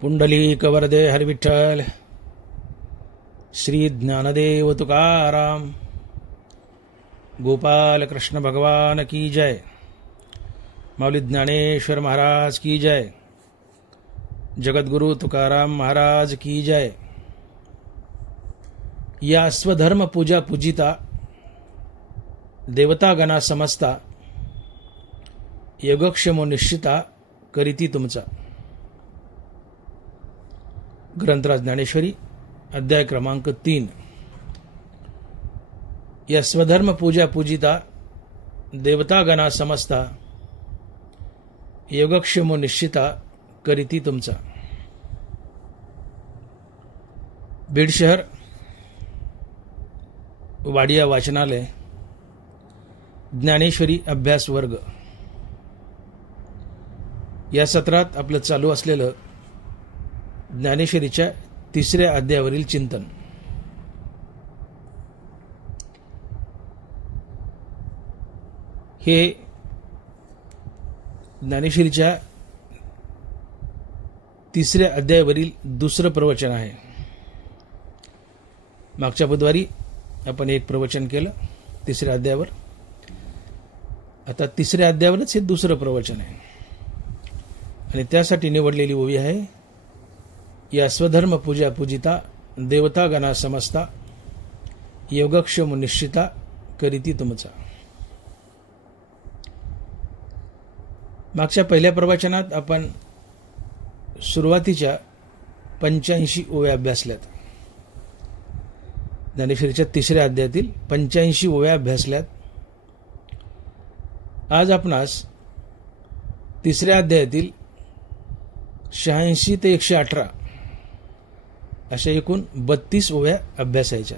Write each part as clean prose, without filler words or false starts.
पुंडलिक वरदे हरिविठ्ठल श्री ज्ञानदेव तुकाराम गोपाल कृष्ण भगवान की जय। माऊली ज्ञानेश्वर महाराज की जय। जगद्गुरु तुकाराम महाराज की जय। या स्वधर्म पूजा पूजिता देवता गणा समजता योगक्षेमो निश्चिता करीती तुमचा। ग्रंथराज ज्ञानेश्वरी अध्याय क्रमांक 3। या स्वधर्म पूजा पूजिता देवता गणा समजता योगक्षेमो निश्चिता करीती तुमचा। बीड शहर वाडिया वाचनालय ज्ञानेश्वरी अभ्यास वर्ग या सत्रात आपलं चालू असलेलं ज्ञानेश्वरीच्या 3ऱ्या अध्यायावरील चिंतन। हे ज्ञानेश्वरीच्या 3ऱ्या अध्यायावरील दुसरं प्रवचन आहे। मागच्या बुधवारी आपण एक प्रवचन केलं 3ऱ्या अध्यायावर। आता 3ऱ्या अध्यायावरच हे दुसरं प्रवचन आहे आणि त्यासाठी निवडलेली ओवी आहे या स्वधर्म पूजा पूजिता देवता गणा समजता योगक्षेम निश्चिता करीती तुमचा। मागच्या पहिल्या प्रवचनात आपण सुरुवातीच्या 85 ओव्या अभ्यासल्यात। ज्ञानेश्वरीच्या 3ऱ्या अध्यायातील 85 ओव्या अभ्यासल्यात। आज आपणास 3ऱ्या अध्यायातील 86 ते 118 अशा एकूण 32 ओव्या अभ्यासायच्या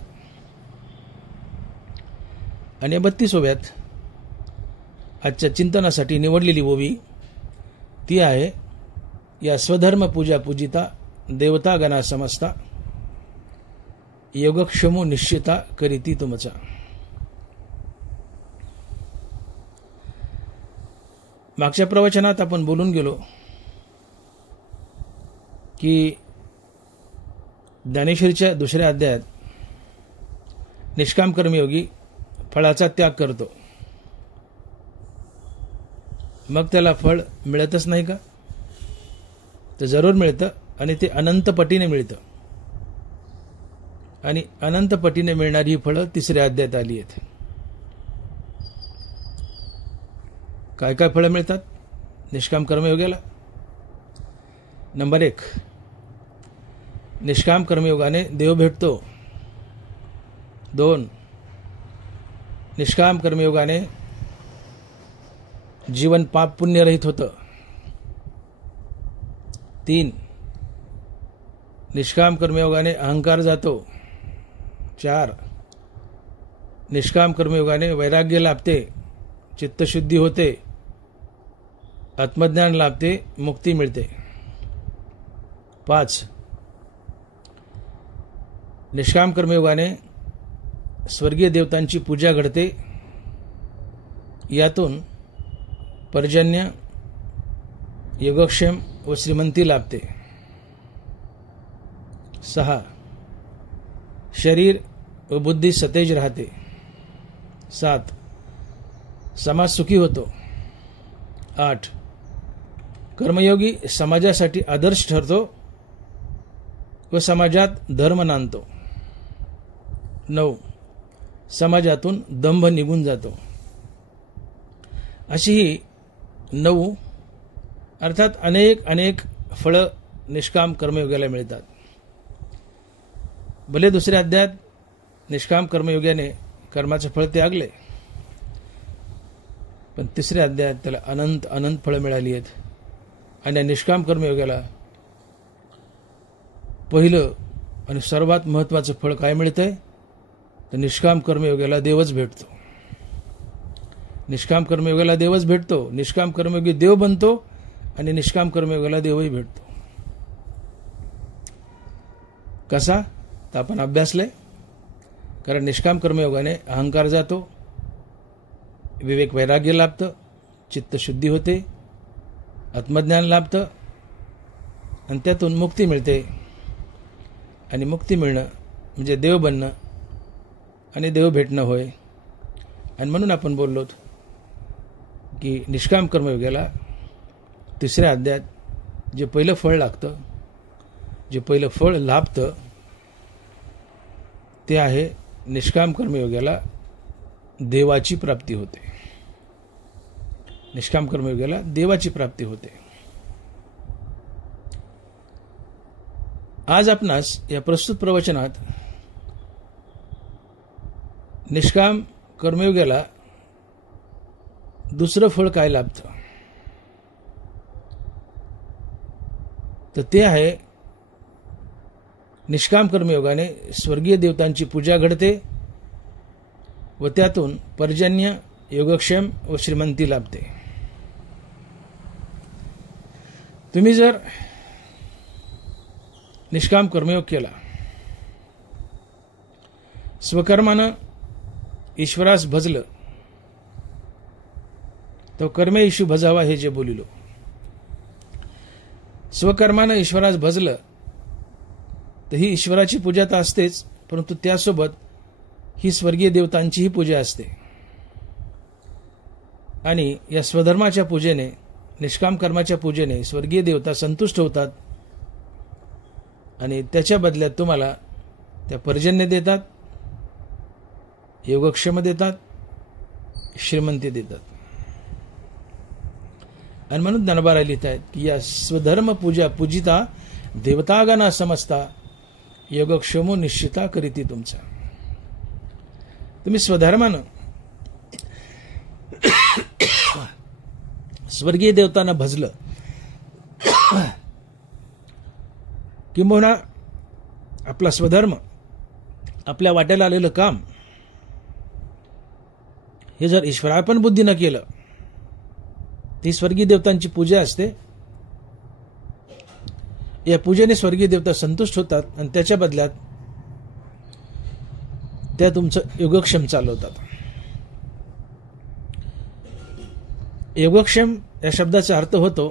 आणि 32 ओव्यात आजच्या चिंतनासाठी निवडलेली ओवी ती आहे या स्वधर्म पूजा पूजिता देवता गणा समजता योगक्षेमो निश्चिता करीती तुमचा। मागच्या प्रवचनात आपण बोलून गेलो की ज्ञानेश्वरीच्या 2ऱ्या अध्यायात निष्काम कर्मयोगी फळाचा त्याग करतो, मग त्याला फळ मिळतच नाही का? तर जरूर मिळतं आणि ते अनंत पटीने मिळतं आणि अनंत पटीने मिळणारी फळं 3ऱ्या अध्यायात आली आहेत। काय काय फळं मिळतात निष्काम कर्मयोगाला? नंबर 1, निष्काम कर्मयोगाने देव भेटतो। 2, निष्काम कर्मयोगाने जीवन पाप पुण्य रहित होतं। 3, निष्काम कर्मयोगाने अहंकार जातो। 4, निष्काम कर्मयोगाने वैराग्य लाभते, चित्तशुद्धी होते, आत्मज्ञान लाभते, मुक्ती मिळते। 5, निष्काम कर्मयोगाने स्वर्गीय देवतांची पूजा घडते, यातून पर्जन्य, योगक्षेम व श्रीमंती लाभते। 6, शरीर व बुद्धी सतेज राहते। 7, समाज सुखी होतो। 8, कर्मयोगी समाजासाठी आदर्श ठरतो व समाजात धर्म नांदतो। 9, समाजातून दंभ निघून जातो। अशी ही 9 अर्थात अनेक फळं निष्काम कर्मयोगाला मिळतात। भले 2ऱ्या अध्यायात निष्काम कर्मयोगाने कर्माचे फळ त्यागले, पण 3ऱ्या अध्यायात त्याला अनंत फळं मिळाली आहेत। आणि निष्काम कर्मयोगाला पहिलं आणि सर्वात महत्त्वाचं फळ काय मिळतंय? तर निष्काम कर्मयोगाला देवच भेटतो। निष्काम कर्मयोगाला देवच भेटतो, निष्काम कर्मयोगी देव बनतो आणि निष्काम कर्मयोगाला देवही भेटतो। कसा? तर आपण अभ्यासलंय। कारण निष्काम कर्मयोगाने अहंकार जातो, विवेक वैराग्य लाभतं, चित्तशुद्धी होते, आत्मज्ञान लाभतं आणि त्यातून मुक्ती मिळते. आणि मुक्ती मिळणं म्हणजे देव बनणं आणि देव भेटणं होय. आणि म्हणून आपण बोललो की निष्काम कर्मयोगाला तिसऱ्या अध्यायात जे पहिलं फळ लागतं, जे पहिलं फळ लाभतं, ते आहे निष्काम कर्मयोगाला देवाची प्राप्ती होते. निष्काम कर्मयोगाला देवाची प्राप्ती होते. आज आपणास या प्रस्तुत प्रवचनात निष्काम कर्मयोगाला दुसरं फळ काय लाभतं, तर ते आहे निष्काम कर्मयोगाने स्वर्गीय देवतांची पूजा घडते व त्यातून पर्जन्य, योगक्षेम व श्रीमंती लाभते. तुम्ही जर निष्काम कर्मयोग केला, स्वकर्मानं ईश्वरास भजलं, तो कर्मे ईशू भजावा हे जे बोलिलो. स्वकर्मानं ईश्वरास भजलं तर ही ईश्वराची पूजा तर असतेच, परंतु त्यासोबत ही स्वर्गीय देवतांचीही पूजा असते. आणि या स्वधर्माच्या पूजेने, निष्काम कर्माच्या पूजेने स्वर्गीय देवता संतुष्ट होतात आणि त्याच्या बदल्यात तुम्हाला त्या पर्जन्य देतात, योगक्षेम देतात, श्रीमंती देतात. आणि म्हणून ज्ञानोबा लिहित आहेत की या स्वधर्म पूजा पूजिता देवतागणा समजता योगक्षेमो निश्चिता करीती तुमचा. तुम्ही स्वधर्मानं स्वर्गीय देवतांना भजलं, किंबहुना आपला स्वधर्म, आपल्या वाट्याला आलेलं काम हे जर ईश्वरार्पण बुद्धीनं केलं, ती स्वर्गीय देवतांची पूजा असते. या पूजेने स्वर्गीय देवता संतुष्ट होतात आणि त्याच्या बदल्यात त्या तुमचं योगक्षेम चालवतात. योगक्षेम या शब्दाचा अर्थ होतो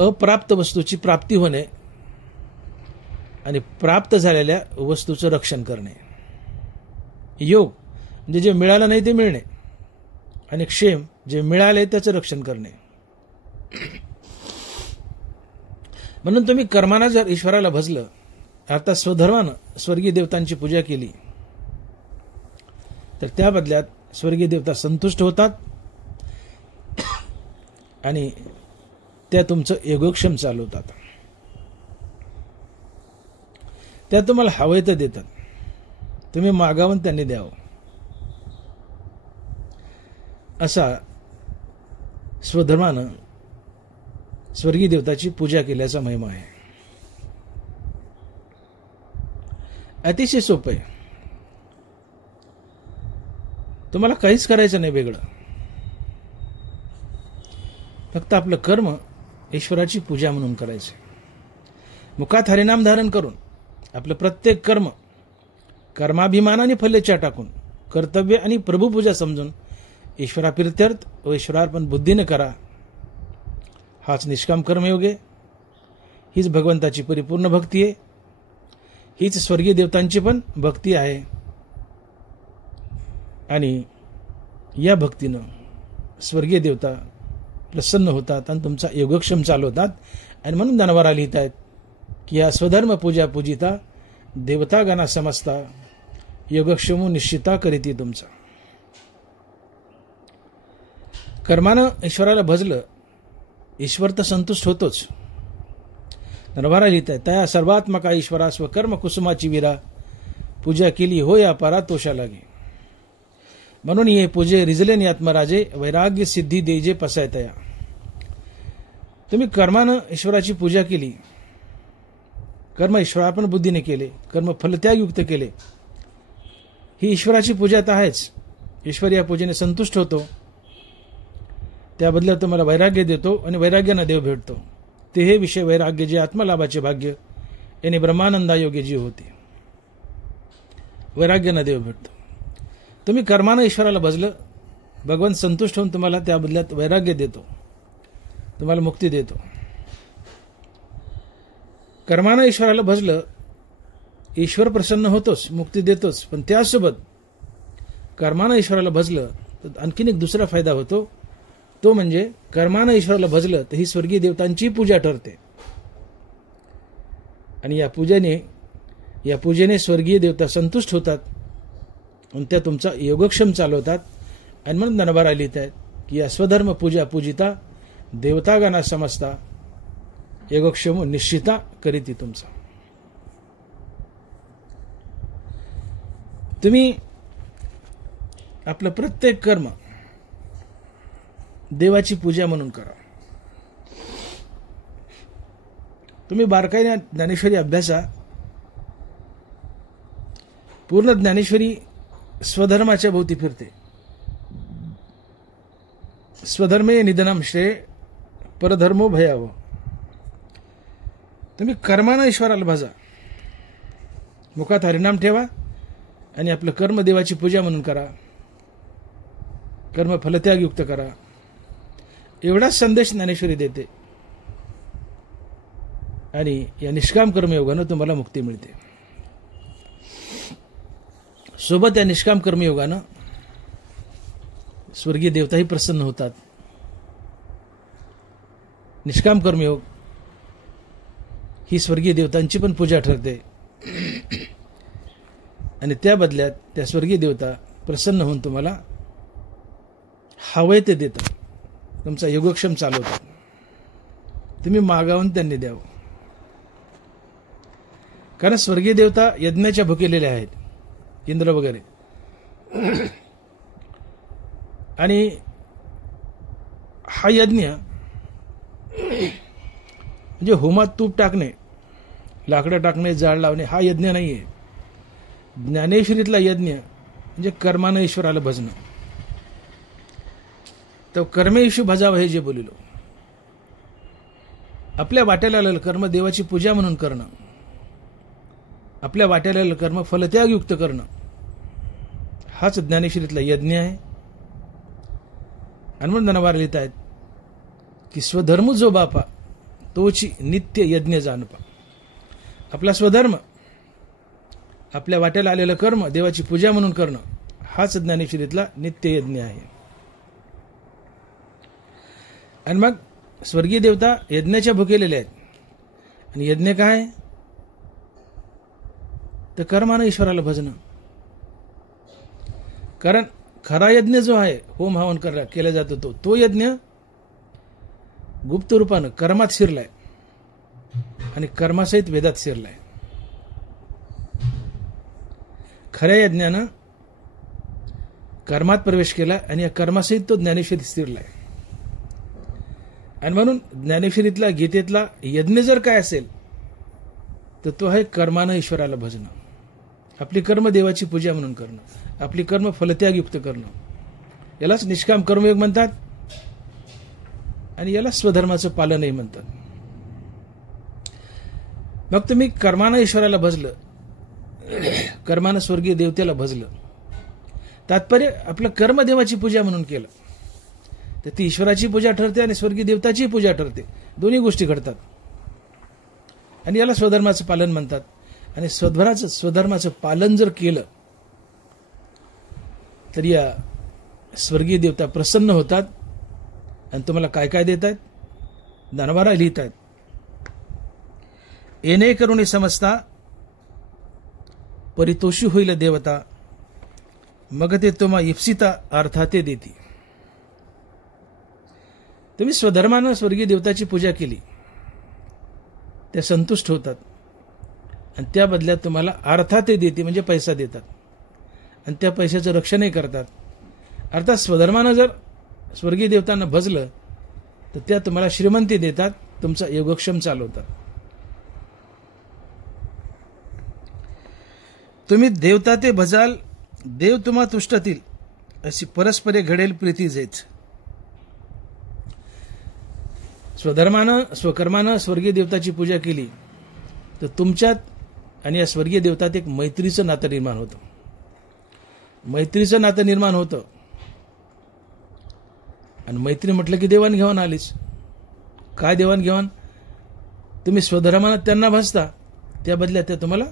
अप्राप्त वस्तूची प्राप्ती होणे आणि प्राप्त झालेल्या वस्तूचं रक्षण करणे. योग म्हणजे जे मिळालं नाही ते मिळणे, आणि क्षेम जे मिळाले त्याचं रक्षण करणे. म्हणून तुम्ही कर्मानं जर ईश्वराला भजलं, अर्थात स्वधर्मानं स्वर्गीय देवतांची पूजा केली, तर त्या बदल्यात स्वर्गीय देवता संतुष्ट होतात आणि त्या तुमचं योगक्षेम चालवतात. त्या तुम्हाला हवंय तर देतात, तुम्ही मागावून त्यांनी द्यावं. असा स्वधर्मानं स्वर्गीय देवताची पूजा केल्याचा महिमा आहे. अतिशय सोपं आहे. तुम्हाला काहीच करायचं नाही वेगळं, फक्त आपलं कर्म ईश्वराची पूजा म्हणून करायचं. मुखात हरिनाम धारण करून आपलं प्रत्येक कर्म कर्माभिमानाने फलेच्छा टाकून कर्तव्य आणि प्रभुपूजा समजून ईश्वराप्रित्यर्थ व ईश्वरार्पण बुद्धीने करा. हाच निष्काम कर्मयोग आहे. हीच भगवंताची परिपूर्ण भक्ती आहे. हीच स्वर्गीय देवतांची पण भक्ती आहे. आणि या भक्तीनं स्वर्गीय देवता प्रसन्न होतात आणि तुमचा योगक्षेम चालवतात. आणि म्हणून ज्ञानोबा लिहित आहेत की या स्वधर्म पूजा पूजिता देवतागणा समजता योगक्षेमो निश्चिता करीती तुमचा. कर्मानं ईश्वराला भजलं, ईश्वर तर संतुष्ट होतोच. ज्ञानोबा लिहित आहेत त्या सर्वात्मका ईश्वरा स्वकर्म कुसुमाची वीरा पूजा केली हो या पारातोषा लागे. म्हणून ये पूजे रिजलेन आत्मराजे वैराग्य सिद्धी देजे पसायतया. तुम्ही कर्मानं ईश्वराची पूजा केली, कर्म ईश्वरार्पण बुद्धीने केले, कर्म फलत्यागयुक्त केले, ही ईश्वराची पूजा तर आहेच. ईश्वर या पूजेने संतुष्ट होतो, त्या बदल्यात तुम्हाला वैराग्य देतो आणि वैराग्यानं देव भेटतो. ते हे विषय वैराग्य जे आत्मलाभाचे भाग्य याने ब्रह्मानंदायोग्य जीव होते. वैराग्यानं देव भेटतो. तुम्ही कर्मानं ईश्वराला भजलं, भगवंत संतुष्ट होऊन तुम्हाला त्या बदल्यात वैराग्य देतो, तुम्हाला मुक्ती देतो. कर्मानं ईश्वराला भजलं, ईश्वर प्रसन्न होतोच, मुक्ती देतोच, पण त्यासोबत कर्मानं ईश्वराला भजलं तर आणखीन एक दुसरा फायदा होतो. तो म्हणजे कर्मानं ईश्वराला भजलं तर ही स्वर्गीय देवतांची पूजा ठरते आणि या पूजेने स्वर्गीय देवता संतुष्ट होतात आणि त्या तुमचा योगक्षम चालवतात. आणि म्हणून ज्ञानोबा लिहित आहेत की या स्वधर्म पूजा पूजिता देवतागणा समजता योगक्षम निश्चिता करीती तुमचा. तुम्ही आपलं प्रत्येक कर्म देवाची पूजा म्हणून करा. तुम्ही बारकाईने ज्ञानेश्वरी अभ्यासा. पूर्ण ज्ञानेश्वरी स्वधर्माच्या भोवती फिरते. स्वधर्मे निधनम श्रेय परधर्मो भयावह. तुम्ही कर्मानं ईश्वराला भजा, मुखात हरिनाम ठेवा आणि आपलं कर्म देवाची पूजा म्हणून करा, कर्म फलत्यागयुक्त करा. एवढाच संदेश ज्ञानेश्वरी देते आणि या निष्काम कर्मयोगानं तुम्हाला मुक्ती मिळते. सोबत या निष्काम कर्मयोगानं स्वर्गीय देवताही प्रसन्न होतात. निष्काम कर्मयोग ही स्वर्गीय देवतांची पण पूजा ठरते आणि त्या बदल्यात त्या स्वर्गीय देवता प्रसन्न होऊन तुम्हाला हवंय ते देतात, तुमचा योगक्षम चालवतात. तुम्ही मागावून त्यांनी द्यावं. कारण स्वर्गीय देवता यज्ञाच्या भुकेलेल्या आहेत, इंद्र वगैरे. आणि हा यज्ञ म्हणजे होमात तूप टाकणे, लाकडं टाकणे, जाळ लावणे हा यज्ञ नाहीये. ज्ञानेश्वरीतला यज्ञ म्हणजे कर्मानं ईश्वराला भजणं. तर कर्मेषु भजावं हे जे बोलिलो, आपल्या वाट्याला आलेलं कर्म देवाची पूजा म्हणून करणं, आपल्या वाट्याला आलेलं कर्म फलत्यागयुक्त करणं, हाच ज्ञानेश्वरीतला यज्ञ आहे. आणि म्हणून ज्ञानोबा लिहित आहेत की स्वधर्म जो बापा तोची नित्य यज्ञ जाणपा. आपला स्वधर्म, आपल्या वाट्याला आलेलं कर्म देवाची पूजा म्हणून करणं, हाच ज्ञानेश्वरीतला नित्य यज्ञ आहे. आणि मग स्वर्गीय देवता यज्ञाच्या भुकेलेल्या आहेत. आणि यज्ञ काय तर कर्मानं ईश्वराला भजणं. कारण खरा यज्ञ जो आहे होम हवन केला जातो तो यज्ञ गुप्त रूपानं कर्मात शिरलाय आणि कर्मासहित वेदात शिरलाय. खऱ्या यज्ञानं कर्मात प्रवेश केला आणि या कर्मासहित तो ज्ञानेश्वरीत शिरलाय. आणि म्हणून ज्ञानेश्वरीतला गीतेतला यज्ञ जर काय असेल तर तो आहे कर्मानं ईश्वराला भजणं, आपली कर्म देवाची पूजा म्हणून करणं, आपली कर्म फलत्यागयुक्त करणं. यालाच निष्काम कर्मयोग म्हणतात आणि याला स्वधर्माचं पालनही म्हणतात. मग तुम्ही कर्मानं ईश्वराला भजलं, कर्मानं स्वर्गीय देवतेला भजलं, तात्पर्य आपलं कर्म देवाची पूजा म्हणून केलं तर ती ईश्वराची पूजा ठरते आणि स्वर्गीय देवताची पूजा ठरते. दोन्ही गोष्टी घडतात आणि याला स्वधर्माचं पालन म्हणतात. आणि स्वधर्माचं पालन जर केलं तर या स्वर्गीय देवता प्रसन्न होतात आणि तुम्हाला काय काय देत आहेत. ज्ञानोबा लिहित आहेत, येणे करुणी समजता परितोषी होईल देवता, मग ते तुम्हा इप्सिता अर्थाते देती. तुम्ही स्वधर्मानं स्वर्गीय देवताची पूजा केली, त्या संतुष्ट होतात आणि त्या बदल्यात तुम्हाला अर्थाते देते म्हणजे पैसा देतात आणि त्या पैशाचं रक्षणही करतात. अर्थात स्वधर्मानं जर स्वर्गीय देवतांना भजलं तर त्या तुम्हाला श्रीमंती देतात, तुमचा योगक्षम चालवतात. तुम्ही देवता ते भजाल, देव तुम्हा तुष्टतील, अशी परस्परे घडेल प्रीती जेच. स्वकर्मानं स्वर्गीय देवताची पूजा केली तर तुमच्यात आणि या स्वर्गीय देवतात एक मैत्रीचं नातं निर्माण होतं. मैत्रीचं नातं निर्माण होतं आणि मैत्री म्हटलं की देवाणघेवाण आलीच. काय देवाणघेवाण तुम्ही स्वधर्मानं त्यांना भजता, त्या बदल्यात ते तुम्हाला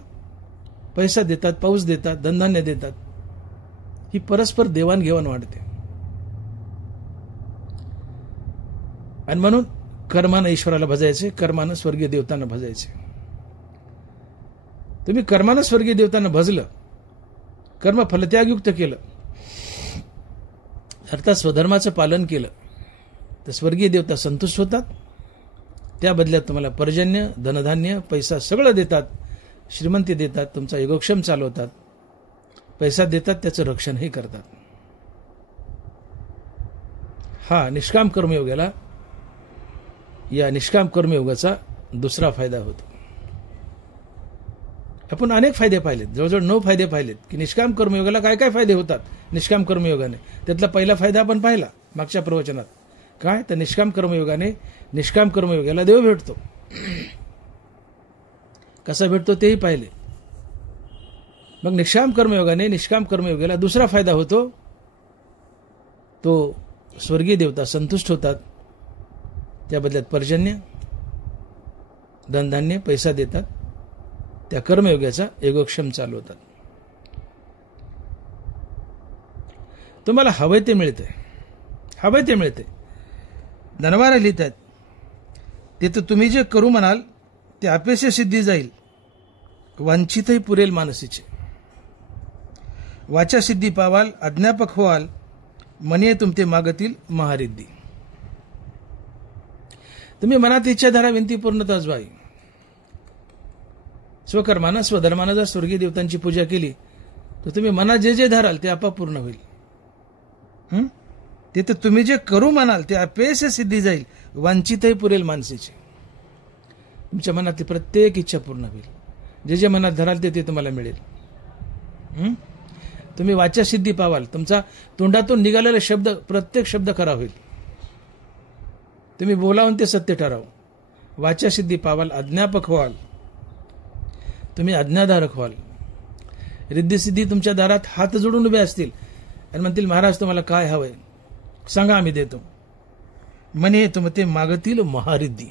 पैसा देतात, पाऊस देतात, धनधान्य देतात. ही परस्पर देवाणघेवाण वाढते. आणि म्हणून कर्मानं ईश्वराला भजायचे, कर्मानं स्वर्गीय देवतांना भजायचे. तुम्ही कर्मानं स्वर्गीय देवतांना भजलं, कर्म फलत्यागयुक्त केलं, अर्थात स्वधर्माचं पालन केलं, तर स्वर्गीय देवता संतुष्ट होतात. त्या बदल्यात तुम्हाला पर्जन्य, धनधान्य, पैसा सगळं देतात, श्रीमंती देतात, तुमचा योगक्षेम चालवतात, पैसा देतात, त्याचं रक्षणही करतात. हा निष्काम कर्मयोगाला, या निष्काम कर्मयोगाचा दुसरा फायदा होतो. आपण अनेक फायदे पाहिलेत, जवळजवळ 9 फायदे पाहिलेत की निष्काम कर्मयोगाला काय काय फायदे होतात निष्काम कर्मयोगाने. त्यातला पहिला फायदा आपण पाहिला मागच्या प्रवचनात. काय तर निष्काम कर्मयोगाने, निष्काम कर्मयोगाला देव भेटतो. कसा भेटतो तेही पाहिले. मग निष्काम कर्मयोगाने, निष्काम कर्मयोगाला दुसरा फायदा होतो, तो स्वर्गीय देवता संतुष्ट होतात, त्या बदल्यात पर्जन्य, धनधान्य, पैसा देतात, त्या कर्मयोगाचा योगक्षेम चालवतात. तुम्हाला हवंय ते मिळते, हवंय ते मिळते. धनवारा लिहित आहेत, ते तर तुम्ही जे करू म्हणाल ते अपेक्षा सिद्धी जाईल, वांछितही पुरेल मानसीचे. वाचा सिद्धी पावाल, अज्ञापक व्हाल, मने तुमते मागतील महारिद्धी. तुम्ही मनात इच्छा धरा, विनंती पूर्णता अजवाई. स्वकर्मानं, स्वधर्मानं जर स्वर्गीय देवतांची पूजा केली तर तुम्ही मनात जे जे धराल ते आपोआप पूर्ण होईल. ते तर तुम्ही जे करू म्हणाल ते अपेक्षा सिद्धी जाईल, वांछितही पुरेल मानसीचे. तुमच्या मनातली प्रत्येक इच्छा पूर्ण होईल. जे जे मनात धराल ते तुम्हाला मिळेल. तुम्ही वाचा सिद्धी पावाल, तुमचा तोंडातून निघालेले शब्द, प्रत्येक शब्द खरा होईल. तुम्ही बोलावून ते सत्य ठराव. वाचा सिद्धी पावाल, अज्ञापक व्हाल, तुम्ही आज्ञाधारक व्हाल. रिद्धी सिद्धी तुमच्या दारात हात जोडून उभे असतील आणि म्हणतील, महाराज तुम्हाला काय हवंय सांगा, आम्ही देतो. मने तुमते मागतील महारिद्धी.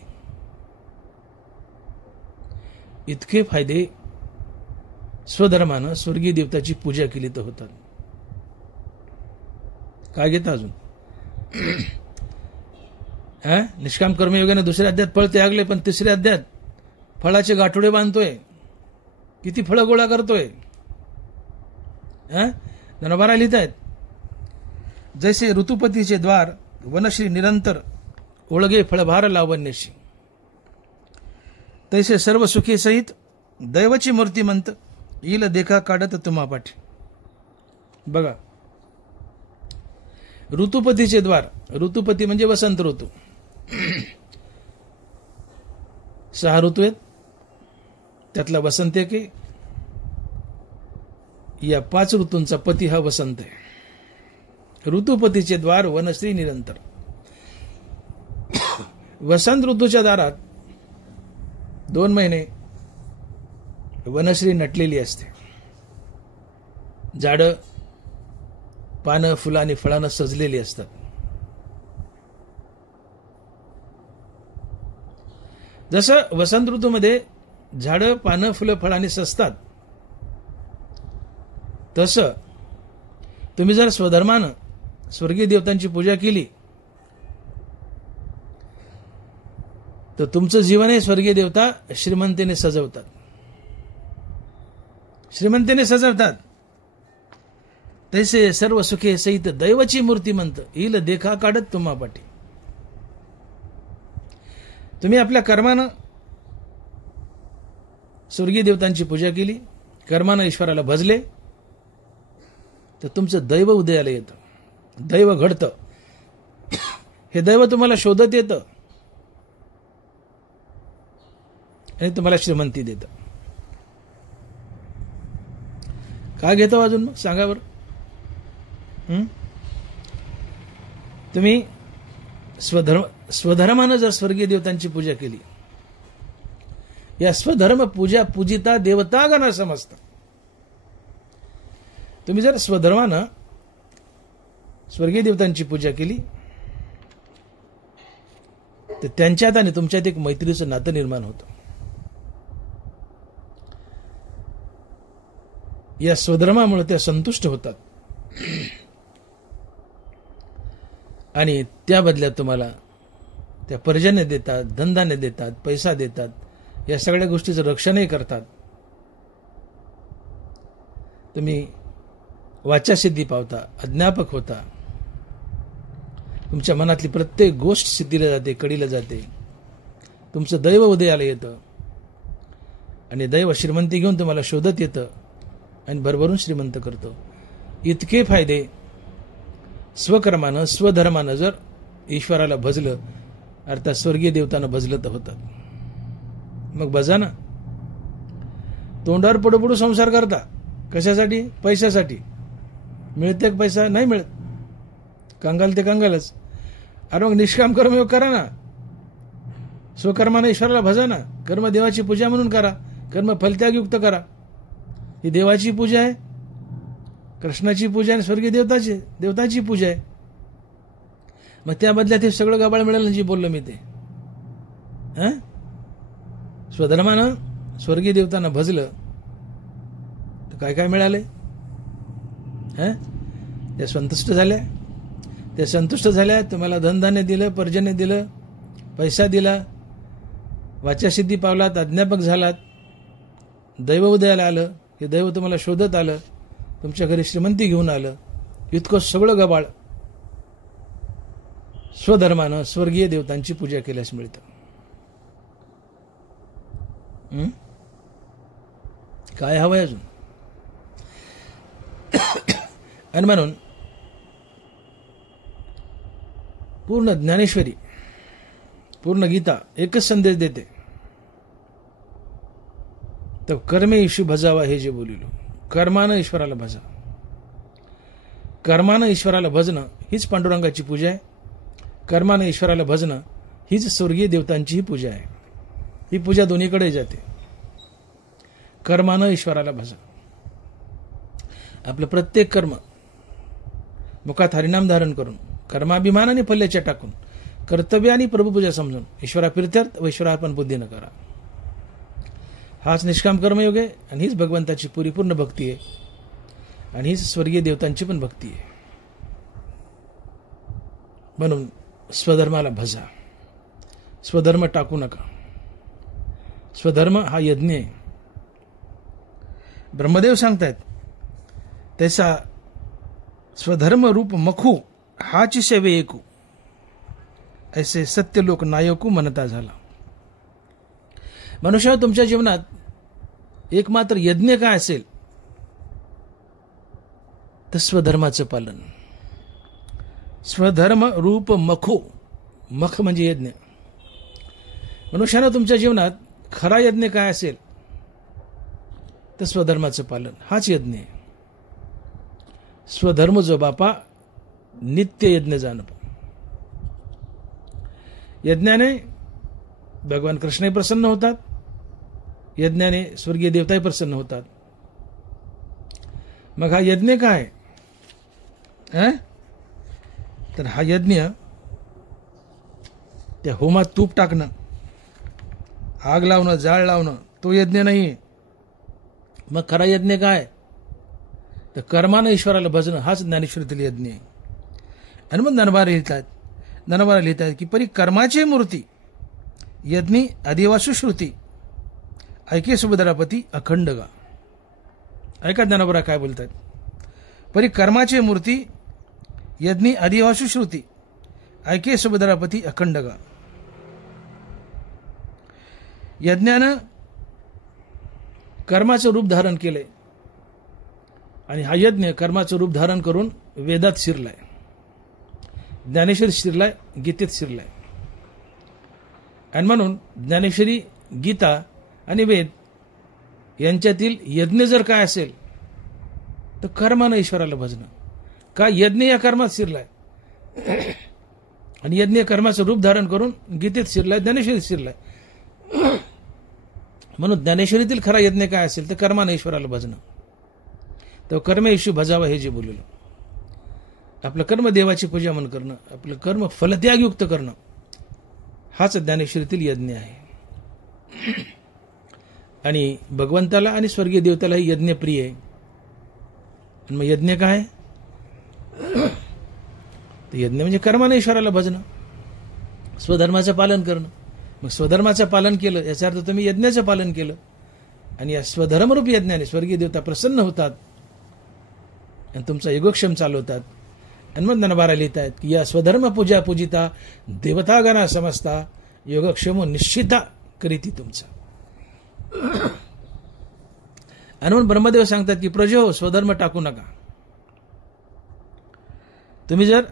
इतके फायदे स्वधर्मानं स्वर्गीय देवताची पूजा केली तर होतात. काय घेता अजून? निष्काम कर्मयोगाने दुसऱ्या अध्यायात फळ त्यागले, पण तिसऱ्या अध्यायात फळाचे गाठोडे बांधतोय. किती फळं गोळा करतोय. धनवारा लिहित आहेत, जैसे ऋतुपतीचे द्वार वनश्री निरंतर ओळगे फळभार लावण्याशी, तैसे सर्व सुखी सहित दैवची मूर्तिमंत येईल देखा काढत तुम्हा पाठी. बघा, ऋतुपतीचे द्वार, ऋतुपती म्हणजे वसंत ऋतू. 6 ऋतू आहेत, त्यातला वसंत एक आहे. या 5 ऋतूंचा पती हा वसंत आहे. ऋतुपतीचे द्वार वनश्री निरंतर. वसंत ऋतूच्या दारात 2 महिने वनश्री नटलेली असते. झाडं, पानं, फुलं आणि फळानं सजलेली असतात. जसं वसंत ऋतूमध्ये झाडं, पानं, फुलं, फळांनी सजतात, तसं तुम्ही जर स्वधर्मानं स्वर्गीय देवतांची पूजा केली तर तुमचं जीवन हे स्वर्गीय देवता श्रीमंतीने सजवतात. श्रीमंतीने सजवतात. तैसे सर्व सुखे सहित दैवची मूर्तिमंत येईल देखा काढत तुम्हा पाठी. तुम्ही आपल्या कर्मानं स्वर्गीय देवतांची पूजा केली, कर्मानं ईश्वराला भजले, तर तुमचं दैव उदयाला येतं, दैव घडतं. हे दैव तुम्हाला शोधत येतं आणि तुम्हाला श्रीमंती देतं. काय घेतो अजून मग सांगा बरं. तुम्ही स्वधर्मानं जर स्वर्गीय देवतांची पूजा केली, या स्वधर्म पूजा पूजिता देवता गण समजतं. तुम्ही जर स्वधर्मानं स्वर्गीय देवतांची पूजा केली तर त्यांच्यात आणि तुमच्यात एक मैत्रीचं नातं निर्माण होतं. या स्वधर्मामुळे त्या संतुष्ट होतात आणि त्या बदल्यात तुम्हाला त्या पर्जन्य देतात, धनधान्य देतात, पैसा देतात, या सगळ्या गोष्टीचं रक्षणही करतात. तुम्ही वाचासिद्धी पावता, अज्ञापक होता, तुमच्या मनातली प्रत्येक गोष्ट सिद्धीला जाते, कडीला जाते, तुमचं दैव उदयाला येतं आणि दैव श्रीमंती घेऊन तुम्हाला शोधत येतं आणि भरभरून श्रीमंत करतो. इतके फायदे स्वकर्मानं, स्वधर्मानं जर ईश्वराला भजलं, अर्थात स्वर्गीय देवतांना भजलं तर होतात. मग भजा ना. तोंडावर पडू पडू संसार करता, कशासाठी? पैशासाठी. मिळते पैसा? नाही मिळत. कंगाल ते कंगालच. अरे मग निष्काम कर्मयोग करा ना. स्वकर्मानं ईश्वराला भजा ना. कर्म देवाची पूजा म्हणून करा. कर्म फलत्यागयुक्त करा. ही देवाची पूजा आहे, कृष्णाची पूजा आहे, स्वर्गीय देवताची पूजा आहे. मग त्या बदल्यात हे सगळं गबाळ मिळालं जी बोललो मी ते. स्वधर्मानं स्वर्गीय देवतांना भजलं तर काय काय मिळाले? त्या संतुष्ट झाल्या. त्या संतुष्ट झाल्या, तुम्हाला धनधान्य दिलं, पर्जन्य दिलं, पैसा दिला, वाचासिद्धी पावलात, अज्ञापक झालात, दैव उदयाला आलं, हे दैव तुम्हाला शोधत आलं, तुमच्या घरी श्रीमंती घेऊन आलं. इतकं सगळं गबाळ स्वधर्मानं स्वर्गीय देवतांची पूजा केल्यास मिळतं. काय हवंय अजून? आणि म्हणून पूर्ण ज्ञानेश्वरी, पूर्ण गीता एकच संदेश देते, तर कर्मे ईशू भजावा हे जे बोलिलो. कर्मानं ईश्वराला भजा. कर्मानं ईश्वराला भजणं हीच पांडुरंगाची पूजा आहे. कर्मानं ईश्वराला भजणं हीच स्वर्गीय देवतांचीही पूजा आहे. ही पूजा दोन्हीकडे जाते. कर्मानं ईश्वराला भजा. आपलं प्रत्येक कर्म मुखात हरिनाम धारण करून, कर्माभिमानाने पल्ल्याच्या टाकून, कर्तव्य आणि प्रभुपूजा समजून ईश्वरा प्रीत्यर्थ व ईश्वरार्पण बुद्धीनं करा. हाच निष्काम कर्मयोग आहे आणि हीच भगवंताची परिपूर्ण भक्ती आहे आणि हीच स्वर्गीय देवतांची पण भक्ती आहे. म्हणून स्वधर्माला भजा. स्वधर्म टाकू नका. स्वधर्म हा यज्ञ आहे. ब्रह्मदेव सांगतायत, तैसा स्वधर्म रूप मखू हाची सेवे एकू, ऐसे सत्य लोक नायकू म्हणता झाला. मनुष्य, तुमच्या जीवनात एकमात्र यज्ञ काय असेल तर स्वधर्माचं पालन. स्वधर्म रूप मखो, मख म्हणजे यज्ञ. मनुष्यानं तुमच्या जीवनात खरा यज्ञ काय असेल तर स्वधर्माचं पालन, हाच यज्ञ आहे. स्वधर्म जो बापा नित्य यज्ञ जाणं. यज्ञाने भगवान कृष्णही प्रसन्न होतात, यज्ञाने स्वर्गीय देवताही प्रसन्न होतात. मग हा यज्ञ काय? तर हा यज्ञ त्या होमात तूप टाकणं, आग लावणं, जाळ लावणं, तो यज्ञ नाही. मग खरा यज्ञ काय? तर कर्मानं ईश्वराला भजणं, हाच ज्ञानेश्वरीतील यज्ञ आहे. आणि मग नरबारा लिहितात की परी कर्माची मूर्ती यज्ञी आदिवासू श्रुती, ऐके सुभद्रापती अखंड गा. ऐका ज्ञानोबरा काय बोलतात. परी कर्माची मूर्ती यज्ञी आदिवासू श्रुती, ऐके सुभद्रापती अखंड गा. यज्ञानं कर्माचं रूप धारण केलंय आणि हा यज्ञ कर्माचं रूप धारण करून वेदात शिरलाय, ज्ञानेश्वरी शिरलाय, गीतेत शिरलाय. आणि म्हणून ज्ञानेश्वरी, गीता आणि वेद यांच्यातील यज्ञ जर काय असेल तर कर्मानं ईश्वराला भजणं. का? यज्ञ या कर्मात शिरलाय आणि यज्ञ कर्माचं रूप धारण करून गीतेत शिरलाय, ज्ञानेश्वरीत शिरलाय. म्हणून ज्ञानेश्वरीतील खरा यज्ञ काय असेल तर कर्मानं ईश्वराला भजणं. तर कर्मे ईशू भजावं हे जे बोललो. आपलं कर्म देवाची पूजा म्हणून करणं, आपलं कर्म फलत्यागयुक्त करणं, हाच ज्ञानेश्वरीतील यज्ञ आहे. आणि भगवंताला आणि स्वर्गीय देवतालाही यज्ञ प्रिय आहे. आणि मग यज्ञ काय? तर यज्ञ म्हणजे कर्माने ईश्वराला भजणं, स्वधर्माचं पालन करणं. मग स्वधर्माचं पालन केलं याचा अर्थ तुम्ही यज्ञाचं पालन केलं, आणि या स्वधर्मरूप यज्ञाने स्वर्गीय देवता प्रसन्न होतात आणि तुमचा योगक्षेम चालवतात. आणि मग 12 लिहित आहेत की या स्वधर्म पूजा पूजिता देवतागणा समजता योगक्षेमो निश्चिता करीती तुमचा. आणि म्हणून ब्रह्मदेव सांगतात की प्रजो स्वधर्म टाकू नका. तुम्ही जर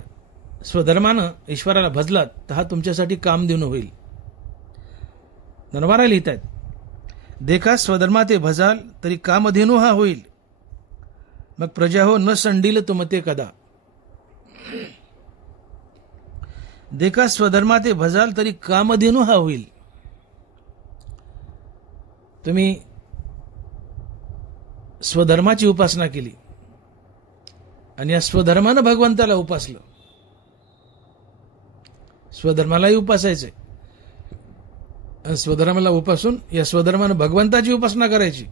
स्वधर्मानं ईश्वराला भजलात तर हा तुमच्यासाठी कामधेनू होईल. 12 लिहित आहेत देखा स्वधर्माते भजाल तरी कामधेनू हा होईल. मग प्रजा हो न संडील तुमते कदा. देखा स्वधर्माते भजाल तरी कामधेनू हा होईल. तुम्ही स्वधर्माची उपासना केली आणि या स्वधर्मानं भगवंताला उपासलं. स्वधर्मालाही उपासायचंय आणि स्वधर्माला उपासून या स्वधर्मानं भगवंताची उपासना करायची.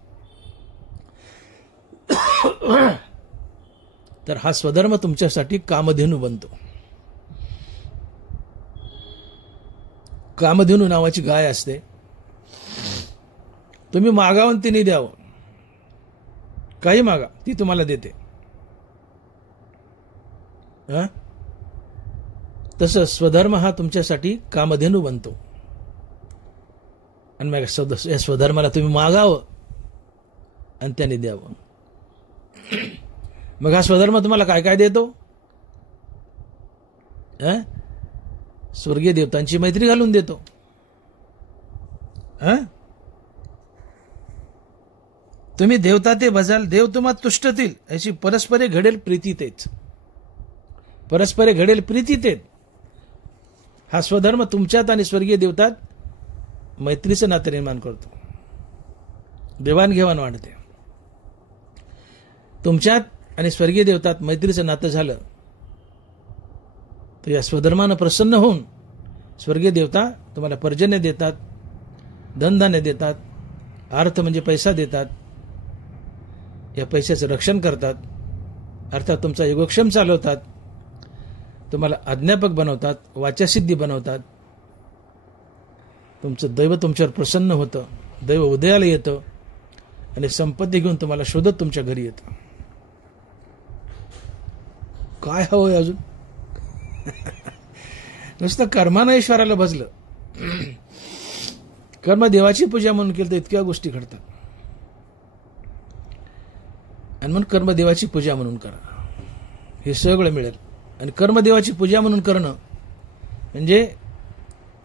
तर हा स्वधर्म तुमच्यासाठी कामधेनू बनतो. कामधेनू नावाची गाय असते. तुम्ही मागावं तिने द्यावं, काही मागा ती तुम्हाला देते. तसं स्वधर्म हा तुमच्यासाठी कामधेनू बनतो. आणि मग या स्वधर्माला तुम्ही मागावं आणि त्याने द्यावं. मग हा स्वधर्म तुम्हाला काय काय देतो? स्वर्गीय देवतांची मैत्री घालून देतो. तुम्ही देवता ते भजाल देव तुम्हा तुष्टतील अशी परस्परे घडेल प्रीती तेच. परस्परे घडेल प्रीती तेच. हा स्वधर्म तुमच्यात आणि स्वर्गीय देवतात मैत्रीचं नातं निर्माण करतो, देवाणघेवाण वाढते. तुमच्यात आणि स्वर्गीय देवतात मैत्रीचं नातं झालं तर या स्वधर्मानं प्रसन्न होऊन स्वर्गीय देवता तुम्हाला पर्जन्य देतात, धनधान्य देतात, अर्थ म्हणजे पैसा देतात. या पैशाचं रक्षण करतात, अर्थात तुमचा योगक्षेम चालवतात, तुम्हाला अध्यापक बनवतात, वाचासिद्धी बनवतात. तुमचं दैव तुमच्यावर प्रसन्न होतं, दैव उदयाला येतं आणि संपत्ती घेऊन तुम्हाला शोधत तुमच्या घरी येतं. काय हवंय अजून? नुसतं कर्मानं ईश्वराला भजलं, कर्म देवाची पूजा म्हणून केलं तर इतक्या गोष्टी घडतात. आणि म्हणून कर्मदेवाची पूजा म्हणून करा, हे सगळं मिळेल. आणि कर्मदेवाची पूजा म्हणून करणं म्हणजे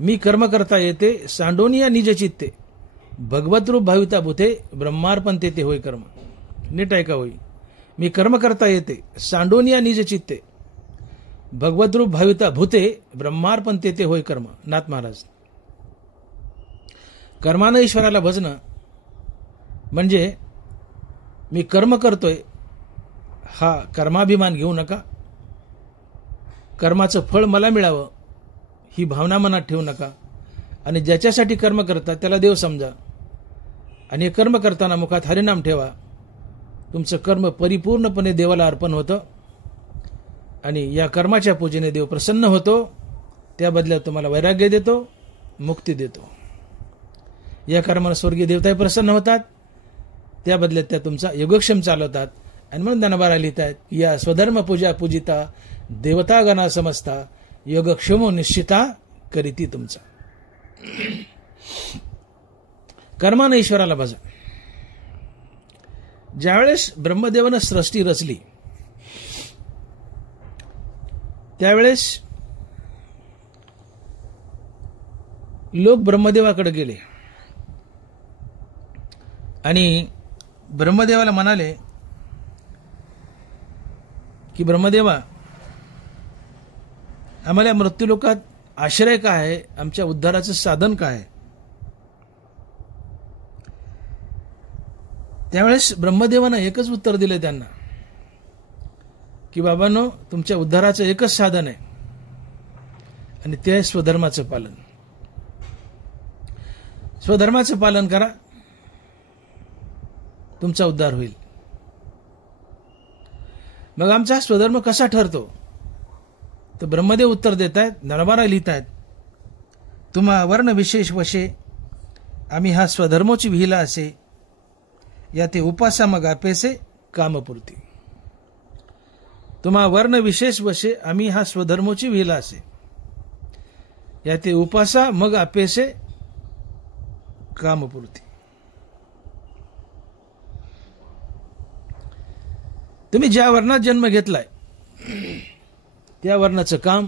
मी कर्म करता येते सांडोनिया निज चित्ते भगवत रूप भाविता भूते ब्रह्मार्पण ते होय कर्म. नीट ऐका होई. मी कर्म करता येते सांडोनिया निज चित्ते भगवत रूप भाविता भूते ब्रह्मार्पण ते होय कर्म. नाथ महाराज. कर्मानं ईश्वराला भजणं म्हणजे मी कर्म करतोय हा कर्माभिमान घेऊ नका. कर्माचं फळ मला मिळावं ही भावना मनात ठेवू नका. आणि ज्याच्यासाठी कर्म करता त्याला देव समजा आणि हे कर्म करताना मुखात हरिनाम ठेवा. तुमचं कर्म परिपूर्णपणे देवाला अर्पण होतं आणि या कर्माच्या पूजेने देव प्रसन्न होतो. त्या बदल्यात तुम्हाला वैराग्य देतो, मुक्ती देतो. या कर्माला स्वर्गीय देवताही प्रसन्न होतात, त्या बदल्यात त्या तुमचा योगक्षेम चालवतात. आणि म्हणून 12 लिहित आहेत या स्वधर्म पूजा पूजिता देवतागणा समजता योगक्षेमो निश्चिता करीती तुमचा. कर्मानं ईश्वराला भजा. ज्यावेळेस ब्रह्मदेवानं सृष्टी रचली त्यावेळेस लोक ब्रह्मदेवाकडे गेले आणि ब्रह्मदेवाला म्हणाले की ब्रह्मदेवा, आम्हाला मृत्यूलोकात आश्रय काय आहे, आमच्या उद्धाराचं साधन काय आहे. त्यावेळेस ब्रह्मदेवानं एकच उत्तर दिलं त्यांना की बाबांनो, तुमच्या उद्धाराचं एकच साधन आहे आणि ते आहे स्वधर्माचं पालन. स्वधर्माचं पालन करा, तुमचा उद्धार होईल. मग आमचा हा स्वधर्म कसा ठरतो? तर ब्रह्मदेव उत्तर देत आहेत, नरमारा लिहित आहेत, तुम्हा वर्ण विशेष वशे आम्ही हा स्वधर्मोची विहिला असे, या ते उपासा मग आपेसे कामपूर्ती. तुम्हा वर्ण विशेष वशे आम्ही हा स्वधर्मोची विहिला असे, या ते उपासा मग आपेसे कामपूर्ती. तुम्ही ज्या वर्णात जन्म घेतलाय त्या वर्णाचं काम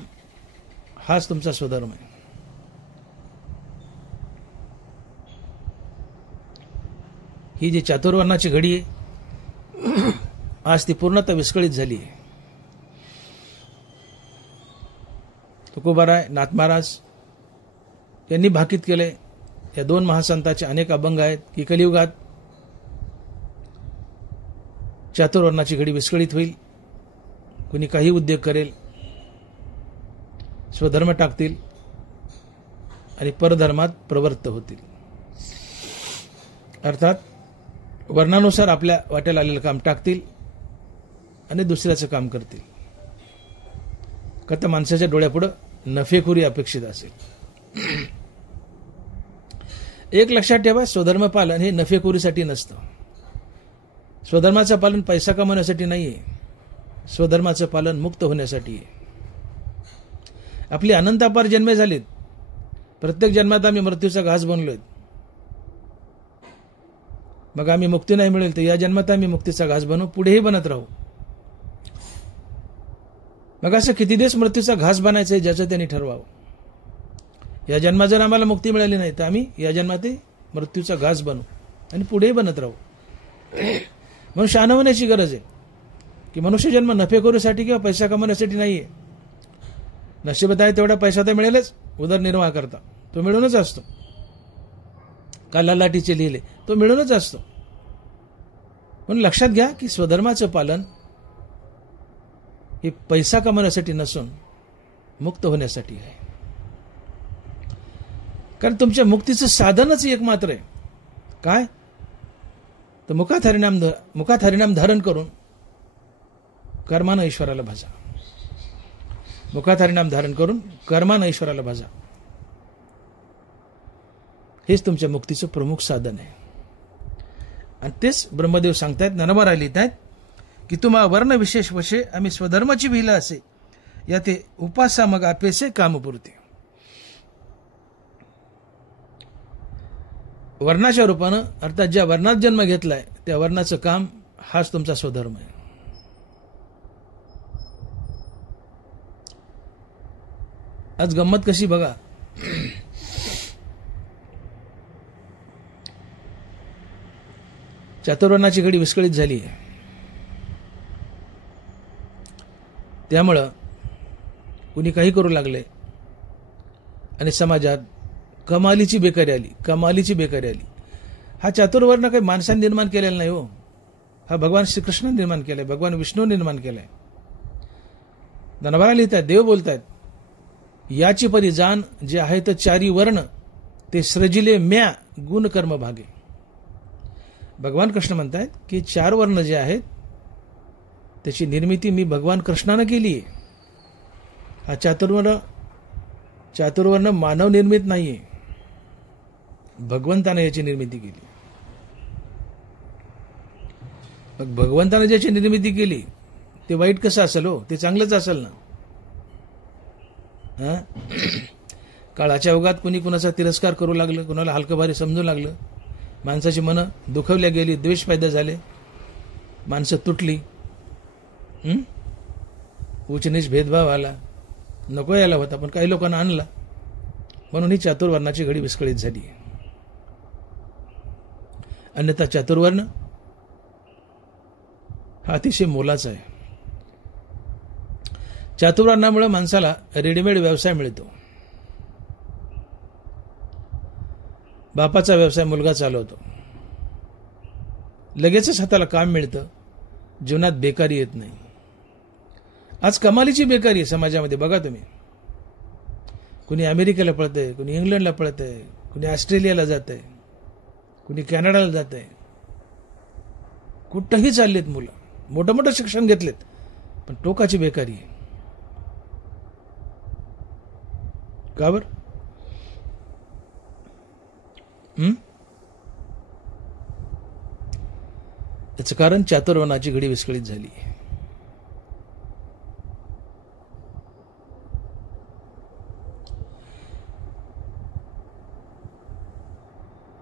हाच तुमचा स्वधर्म आहे. ही जी चातुर्वर्णाची घडी आहे आज ती पूर्णतः विस्कळीत झाली आहे. तुकोबाराय, नाथ महाराज यांनी भाकीत केले. या दोन महासंतांचे अनेक अभंग आहेत की कलियुगात चातुर्वर्णाची घडी विस्कळीत होईल. कुणी काही उद्योग करेल, स्वधर्म टाकतील आणि परधर्मात प्रवृत्त होतील. अर्थात वर्णानुसार आपल्या वाट्याला आलेलं काम टाकतील आणि दुसऱ्याचं काम करतील. का तर माणसाच्या डोळ्यापुढं नफेखोरी अपेक्षित असेल. एक लक्षात ठेवा, स्वधर्म पालन हे नफेखोरीसाठी नसतं. स्वधर्माचं पालन पैसा कमवण्यासाठी नाहीये. स्वधर्माचं पालन मुक्त होण्यासाठी आहे. आपली अनंत अपार जन्मे झालीत. प्रत्येक जन्मात आम्ही मृत्यूचा घास बनलोय. मग आम्ही मुक्ती नाही मिळेल तर या जन्मात आम्ही मुक्तीचा घास बनवू, पुढेही बनत राहू. मग असं किती दिवस मृत्यूचा घास बनायचं ज्याचं त्यांनी ठरवावं. या जन्मात जर आम्हाला मुक्ती मिळाली नाही तर आम्ही या जन्मातही मृत्यूचा घास बनवू आणि पुढेही बनत राहू. म्हणून शहाणं होण्याची गरज आहे की मनुष्य जन्म नफेखोरीसाठी किंवा पैसा कमवण्यासाठी नाहीये. नशिबात आहे तेवढा पैसा तर मिळेलच, उदरनिर्वाह करता तो मिळूनच असतो. का लालाटीचे लिहिले तो मिळूनच असतो. म्हणून लक्षात घ्या की स्वधर्माचं पालन हे पैसा कमवण्यासाठी नसून मुक्त होण्यासाठी आहे. कारण तुमच्या मुक्तीचं साधनच एक मात्र आहे. काय? तर मुखात हरिनाम धारण करून कर्मानं ईश्वराला भजा. मुखात हरिनाम धारण करून कर्मानं ईश्वराला भजा. हेच तुमच्या मुक्तीचं प्रमुख साधन आहे. आणि तेच ब्रह्मदेव सांगतायत, नरमारा लिहित आहेत की तुम्हा वर्ण विशेष वशे आम्ही स्वधर्माची विहिला असे, या ते उपासा मग आपेसे कामपूर्ती. वर्णाच्या रूपानं अर्थात ज्या वर्णात जन्म घेतलाय त्या वर्णाचं काम हाच तुमचा स्वधर्म आहे. आज गंमत कशी बघा. चातुर्वर्णाची घडी विस्कळीत झाली आहे. त्यामुळं कुणी काही करू लागले आणि समाजात कमालीची बेकारी आली. हा चातुर्वर्ण काही माणसाने निर्माण केलेला नाही हो. हा भगवान श्रीकृष्ण निर्माण केलाय, भगवान विष्णू निर्माण केलाय. नरमारा लिहितात, देव बोलतायत, याची परी जाण जे आहे तर चारी वर्ण ते सृजिले म्या गुण कर्म भागे. भगवान कृष्ण म्हणतायत की चार वर्ण जे आहेत त्याची निर्मिती मी भगवान कृष्णानं केली आहे. हा चातुर्वर्ण मानव निर्मित नाहीये, भगवंताने याची निर्मिती केली. मग भगवंताने ज्याची निर्मिती केली ते वाईट कसं असेल हो? ते चांगलंच असेल ना. काळाच्या ओघात कुणी कुणाचा तिरस्कार करू लागलं, कुणाला हलकं भारी समजू लागलं, माणसाची मनं दुखवल्या गेली, द्वेष पैदा झाले, माणसं तुटली, उच्च नीच भेदभाव आला, नको यायला होता पण काही लोकांना आणला. म्हणून ही चातुर्वर्णाची घडी विस्कळीत झाली. अन्यथा चातुर्वर्ण हा अतिशय मोलाचा आहे. चातुर्वर्णामुळे माणसाला रेडीमेड व्यवसाय मिळतो. बापाचा व्यवसाय मुलगा चालवतो, लगेचच हाताला काम मिळतं, जीवनात बेकारी येत नाही. आज कमालीची बेकारी आहे समाजामध्ये. बघा तुम्ही, कुणी अमेरिकेला पळतंय, कुणी इंग्लंडला पळतंय, कुणी ऑस्ट्रेलियाला जातंय, कुणी कॅनडाला जातंय, कुठंही चाललेत मुलं, मोठं मोठं शिक्षण घेतलेत, पण टोकाची बेकारी आहे. का बर? याचं कारण चातुर्वर्णाची घडी विस्कळीत झाली.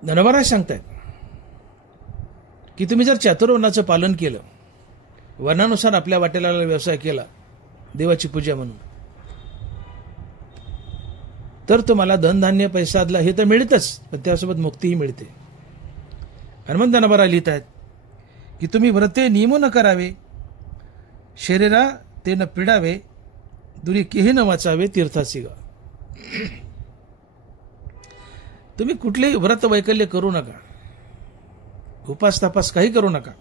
धनवराज सांगतायत की तुम्ही जर चातुर्वर्णाचं पालन केलं, वर्णानुसार आपल्या वाटेला व्यवसाय केला देवाची पूजा म्हणून, तर तुम्हाला धनधान्य पैसादला हे तर मिळतच, पण त्यासोबत मुक्तीही मिळते. हनुमंत धनवरा लिहित आहेत की तुम्ही व्रते नियमो न करावे, शरीरा ते न पिडावे, दुरी केही न वाचावे, तीर्थासी गा. तुम्ही कुठलेही व्रत वैकल्य करू नका, उपास तपास काही करू नका,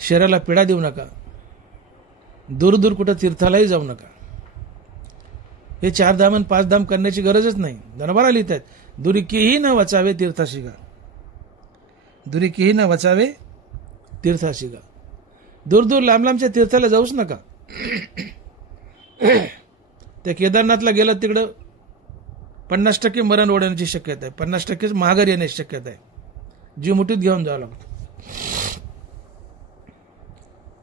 शरीराला पीडा देऊ नका, दूर दूर कुठं तीर्थालाही जाऊ नका. हे 4 धाम आणि 5 धाम करण्याची गरजच नाही. धनवरा लिहित आहेत दुरीकेही न वाचावे, तीर्थासी गा. दुरीकेही न वाचावे, तीर्थासी गा. दूर दूर लांब लांबच्या तीर्थाला जाऊच नका. त्या केदारनाथला गेलं तिकडं 50% मरण ओढण्याची शक्यता आहे, 50% महागारी येण्याची शक्यता आहे. जीव मुठीत घेऊन जावं लागतं.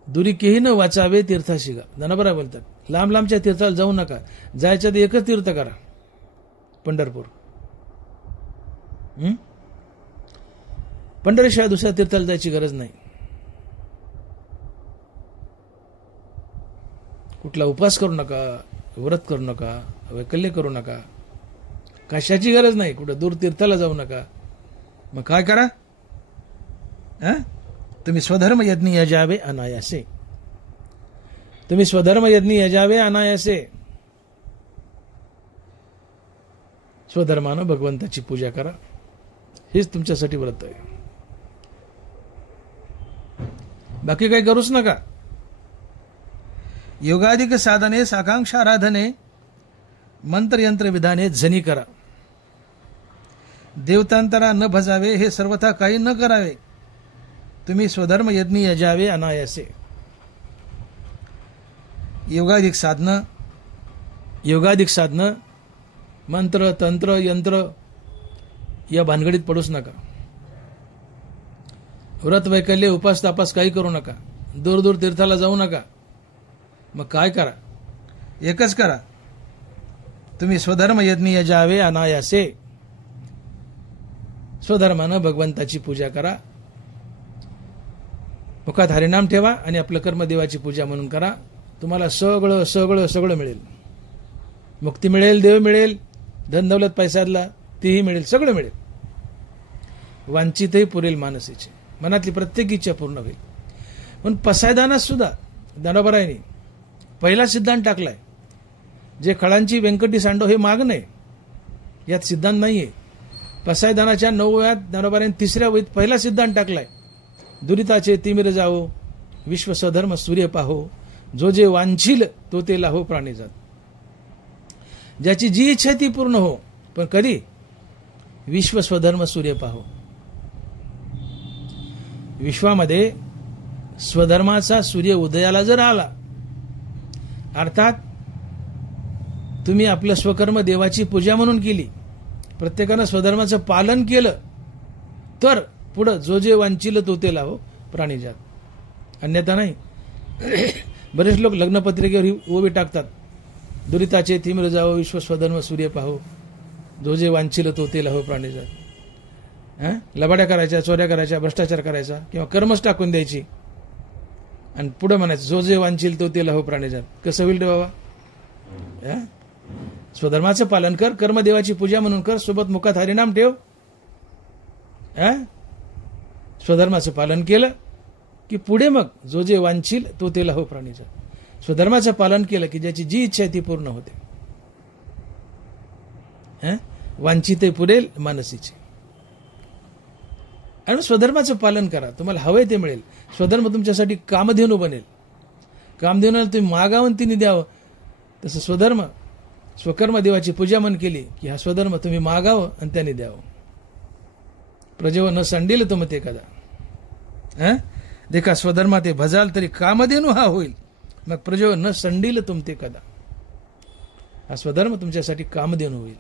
दुरीकेही न वाचावे, तीर्थासी गा. धनवरा बोलतात लांब लांबच्या तीर्थाला जाऊ नका. जायचं तर एकच तीर्थ करा, पंढरपूर. पंढरीशिवाय दुसऱ्या तीर्थाला जायची गरज नाही. कुठला उपास करू नका, व्रत करू नका, वैकल्य करू नका, कशाची गरज नाही. कुठं दूर तीर्थाला जाऊ नका. मग काय करा? तुम्ही स्वधर्म यज्ञ यजावे अनायासे. तुम्ही स्वधर्म यज्ञ यजावे अनायासे. स्वधर्मानं भगवंताची पूजा करा, हेच तुमच्यासाठी व्रत आहे. बाकी काही करूच नका. योगाधिक साधने साकांक्षाराधने मंत्रयंत्र विधाने झनी करा. देवतांतरा न भजावे, हे सर्वथा काही न करावे. तुम्ही स्वधर्म यज्ञ यजावे अनायासे. योगाधिक साधनं मंत्र तंत्र यंत्र या भानगडीत पडूच नका. व्रत वैकल्य उपास तापास काही करू नका. दूर दूर तीर्थाला जाऊ नका. मग काय करा? एकच करा, तुम्ही स्वधर्म यज्ञ यजावे अनायासे. स्वधर्मानं भगवंताची पूजा करा. मुखात हरिनाम ठेवा आणि आपलं कर्म देवाची पूजा म्हणून करा. तुम्हाला सगळं सगळं सगळं मिळेल. मुक्ती मिळेल, देव मिळेल, धन दौलत पैसादला तीही मिळेल, सगळं मिळेल. वांछितही पुरेल मानसीचे. मनातली प्रत्येक इच्छा पूर्ण होईल. पण पसायदानात सुद्धा धनवरायने पहिला सिद्धांत टाकलाय, जे खळांची व्यंकटी सांडो हे माग नाही, यात सिद्धांत नाहीये. पसायदानाच्या 9व्या धनवरायने 3ऱ्या वहीत पहिला सिद्धांत टाकलाय, दुरिताचे तिमिर जावो, विश्व स्वधर्म सूर्य पाहो, जो जे वांछील तो ते लाहो प्राणी जात. ज्याची जी इच्छा ती पूर्ण हो, पण कधी? विश्व स्वधर्म सूर्य पाहो. विश्वामध्ये स्वधर्माचा सूर्य उदयाला जर आला, अर्थात तुम्ही आपलं स्वकर्म देवाची पूजा म्हणून केली, प्रत्येकानं स्वधर्माचं पालन केलं, तर पुढं जो जे वांछील तो ते लाहो प्राणी जात. अन्यथा नाही. बरेच लोक लग्नपत्रिकेवर ही ओवी टाकतात, दुरिताचे तिमिर जावो, विश्व स्वधर्म सूर्य पाहो, जो जे वांछील तो ते लाहो प्राणी जात. लबाड्या करायच्या, चोऱ्या करायच्या, भ्रष्टाचार करायचा, किंवा कर्मच टाकून द्यायची आणि पुढे म्हणायचं जो जे वांछील तो ते लाहो प्राणी जात. कसं होईल रे बाबा? स्वधर्माचं पालन कर, कर्मदेवाची पूजा म्हणून कर, सोबत मुखात हरिनाम ठेव. स्वधर्माचं पालन केलं की पुढे मग जो जे वांछील तो ते लाहो प्राणी जात. स्वधर्माचं पालन केलं की ज्याची जी इच्छा आहे ती पूर्ण होते. वांछिते पुरेल मानसीचे. आणि स्वधर्माचं पालन करा, तुम्हाला हवंय ते मिळेल. स्वधर्म तुमच्यासाठी कामधेनू बनेल. कामधेनूला तुम्ही मागावं तिने द्यावं. तसं स्वधर्म, स्वकर्म देवाची पूजा मन केली की हा स्वधर्म तुम्ही मागावं आणि त्याने द्यावं. प्रजेव न सांडील तुम ते कदा. देखा स्वधर्मा ते भजाल तरी कामधेनू हा होईल. मग प्रजो न संडील तुमते कदा. हा स्वधर्म तुमच्यासाठी कामधेनु होईल.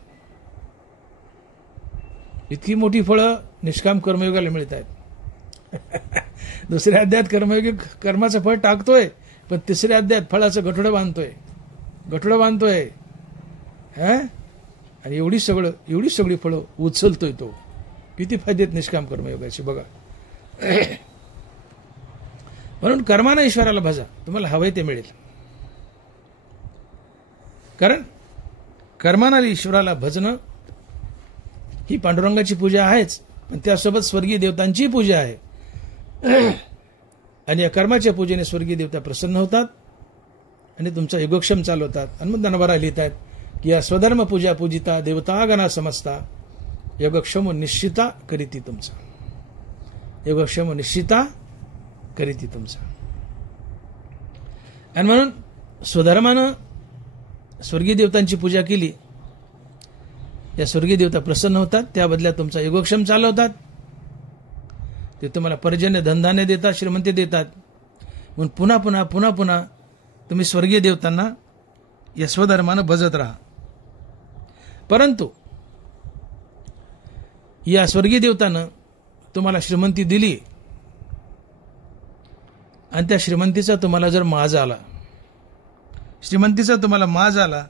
इतकी मोठी फळं निष्काम कर्मयोगाला मिळत आहेत. दुसऱ्या अध्यायात कर्मयोगी कर्माचं फळ टाकतोय, पण तिसऱ्या अध्यायात फळाचं गठोडं बांधतोय. आणि एवढी सगळी फळं उचलतोय तो. किती फायदेत निष्काम कर्मयोगाचे बघा. म्हणून कर्मानं ईश्वराला भजा, तुम्हाला हवंय ते मिळेल. कारण कर्मानं ईश्वराला भजणं ही पांडुरंगाची पूजा आहेच, पण त्यासोबत स्वर्गीय देवतांची पूजा आहे. आणि या कर्माच्या पूजेने स्वर्गीय देवता प्रसन्न होतात आणि तुमचा योगक्षम चालवतात. आणि मग दनवारा लिहित आहेत की या स्वधर्म पूजा पूजिता देवतागणा समजता योगक्षम निश्चिता करीती तुमचा. योगक्षम निश्चिता करीती तुमचा. आणि म्हणून स्वधर्मानं स्वर्गीय देवतांची पूजा केली, या स्वर्गीय देवता प्रसन्न होतात, त्या बदल्यात तुमचा योगक्षम चालवतात. ते तुम्हाला पर्जन्य धनधान्य देतात, श्रीमंती देतात. म्हणून पुन्हा पुन्हा तुम्ही स्वर्गीय देवतांना या स्वधर्मानं भजत राहा. परंतु या स्वर्गीय देवतानं तुम्हाला श्रीमंती दिली आणि त्या श्रीमंतीचा तुम्हाला जर माज आला,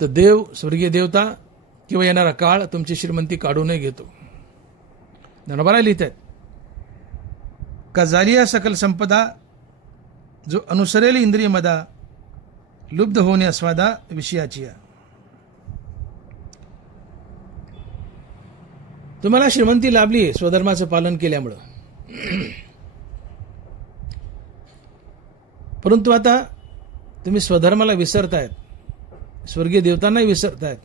तर देव, स्वर्गीय देवता किंवा येणारा काळ तुमची श्रीमंती काढूनही घेतो. धनबारा लिहित आहेत का जालिया सकल संपदा जो अनुसरेल इंद्रिय मदा लुब्ध होणे अस्वादा विषयाची. तुम्हाला श्रीमंती लाभली स्वधर्माचं पालन केल्यामुळं, परंतु आता तुम्ही स्वधर्माला विसरतायत, स्वर्गीय देवतांनाही विसरतायत,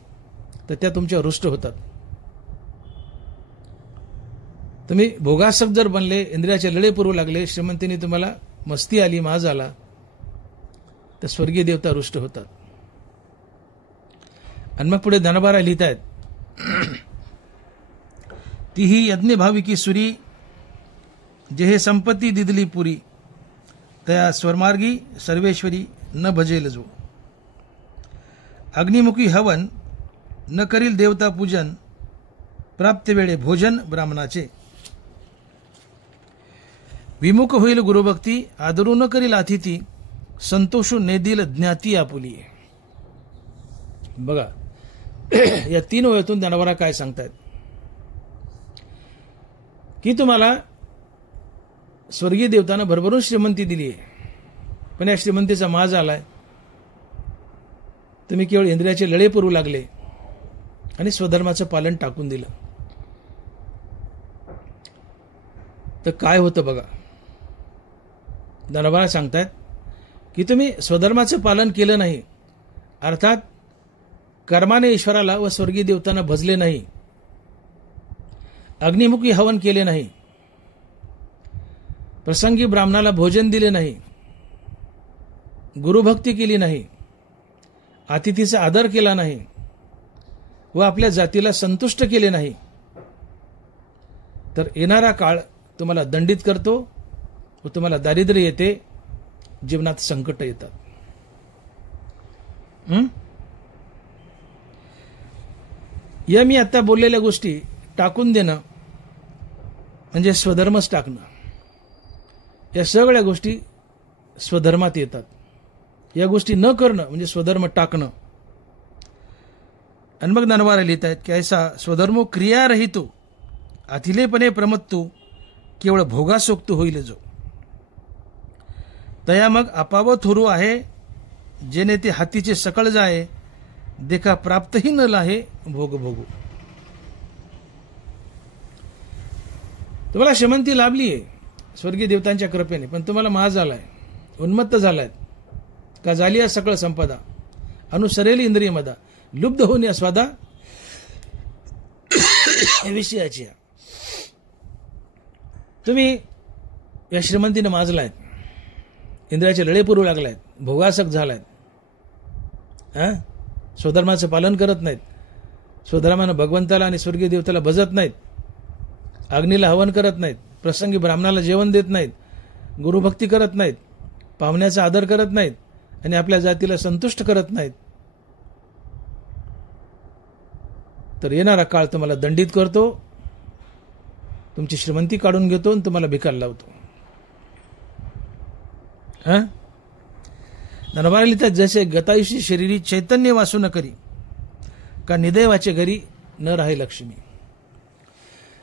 तर त्या तुमच्यावर रुष्ट होतात. तुम्ही भोगासक्त जर बनले, इंद्रियाचे लढे पुरवू लागले, श्रीमंतीने तुम्हाला मस्ती आली, माज आला, तर स्वर्गीय देवता रुष्ट होतात. आणि मग पुढे धनबारा लिहित आहेत, ती ही यज्ञ भाविकी सुरी जेहे संपत्ती दिदली पुरी तया स्वरमार्गी सर्वेश्वरी न भजेल जो. अग्निमुखी हवन न करील देवता पूजन प्राप्त वेळे भोजन ब्राह्मणाचे. विमुख होईल गुरुभक्ती आदरू न करील अतिथी संतोषू नेदिल ज्ञाती आपुली. बघा या 3 ओळीतून धनवारा काय सांगतायत की तुम्हाला स्वर्गीय देवतानं भरभरून श्रीमंती दिली आहे, पण या श्रीमंतीचा माज आलाय, तुम्ही केवळ इंद्रियाचे लळे पुरवू लागले आणि स्वधर्माचं पालन टाकून दिलं, तर काय होतं बघा. धनबारा सांगतायत की तुम्ही स्वधर्माचं पालन केलं नाही, अर्थात कर्माने ईश्वराला व स्वर्गीय देवतांना भजले नाही, अग्निमुखी हवन केले नाही, प्रसंगी ब्राह्मणाला भोजन दिले नाही, गुरुभक्ती केली नाही, अतिथीचा आदर केला नाही व आपल्या जातीला संतुष्ट केले नाही, तर येणारा काळ तुम्हाला दंडित करतो व तुम्हाला दारिद्र्य येते, जीवनात संकट येतात. या मी आता बोललेल्या गोष्टी टाकून देणं म्हणजे स्वधर्मच टाकणं. या सगळ्या गोष्टी स्वधर्मात येतात. या गोष्टी न करणं म्हणजे स्वधर्म टाकणं. आणि मग धनवारा लिहित आहेत की ऐसा स्वधर्मो क्रिया रहितो अथिलेपणे प्रमत्तू केवळ भोगासोक्त होईल जो. तया मग अपाव थोरू आहे जेने ते हातीचे सकळ जाये देखा प्राप्तही न लाहे भोग भोगू. तुम्हाला श्रीमंती लाभली आहे स्वर्गीय देवतांच्या कृपेने, पण तुम्हाला माज झालाय, उन्मत्त झालाय का जालिया सकळ संपदा अनुसरेल इंद्रिय मदा लुब्ध होणे अस्वादा विषयाची. तुम्ही या श्रीमंतीने माजलायत, इंद्रियाचे लळे पुरवू लागलायत, भोगासक्त झालायत, स्वधर्माचं पालन करत नाहीत, स्वधर्मानं भगवंताला आणि स्वर्गीय देवताला भजत नाहीत, अग्नीला हवन करत नाहीत, प्रसंगी ब्राह्मणाला जेवण देत नाहीत, गुरुभक्ती करत नाहीत, पाहुण्याचा आदर करत नाहीत आणि आपल्या जातीला संतुष्ट करत नाहीत, तर येणारा काळ तुम्हाला दंडित करतो, तुमची श्रीमंती काढून घेतो आणि तुम्हाला भिकायला लावतो. नरवाला लिहितात, जसे गतायुषी शरीरी चैतन्य वासू न करी, का निदेवाचे घरी न राहे लक्ष्मी.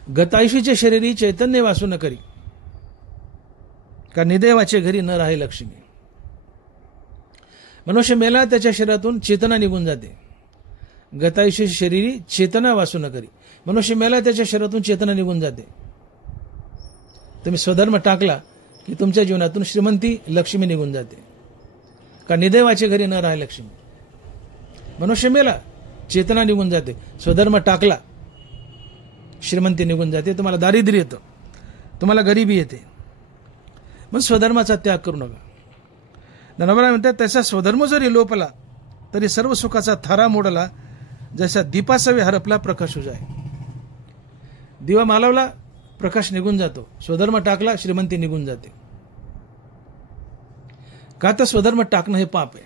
गतायुषीचे शरीरी चैतन्य वासू न करी, का निदेवाचे घरी न राहे लक्ष्मी. मनुष्य मेला त्याच्या शरीरातून चेतना निघून जाते. गतायुषी शरीरी चेतना वासू न करी, मनुष्य मेला त्याच्या शरीरातून चेतना निघून जाते. तुम्ही स्वधर्म टाकला की तुमच्या जीवनातून श्रीमंती लक्ष्मी निघून जाते. का निदेवाचे घरी न राहे लक्ष्मी. मनुष्य मेला चेतना निघून जाते, स्वधर्म टाकला श्रीमंती निघून जाते, तुम्हाला दारिद्र्य येतं, तुम्हाला गरिबी येते. मग स्वधर्माचा त्याग करू नका. नरवाला म्हणतात, त्याचा स्वधर्म जरी लोपला तरी सर्व सुखाचा थारा मोडला, जसा दीपासवे हरपला प्रकाश उजाय. दिवा मालवला प्रकाश निघून जातो, स्वधर्म टाकला श्रीमंती निघून जाते. का तर स्वधर्म टाकणं हे पाप आहे.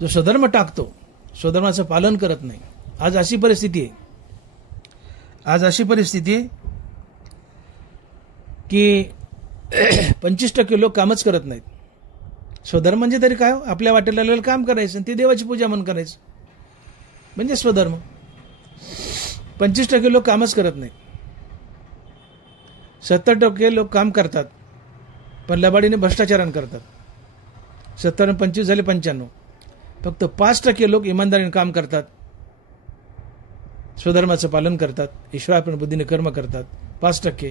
जो स्वधर्म टाकतो, स्वधर्माचं पालन करत नाही. आज अशी परिस्थिती आहे की 25% लोक कामच करत नाहीत. स्वधर्म म्हणजे तरी काय? आपल्या वाटेला आलेलं काम करायचं, ती देवाची पूजा म्हणून करायचं म्हणजे स्वधर्म. 25% लोक कामच करत नाही. 70% लोक काम करतात पण लबाडीने भ्रष्टाचारण करतात. 70 आणि 25 झाले 95. फक्त 5% लोक इमानदारीने काम करतात, स्वधर्माचं पालन करतात, ईश्वरार्पण बुद्धीने कर्म करतात. 5%,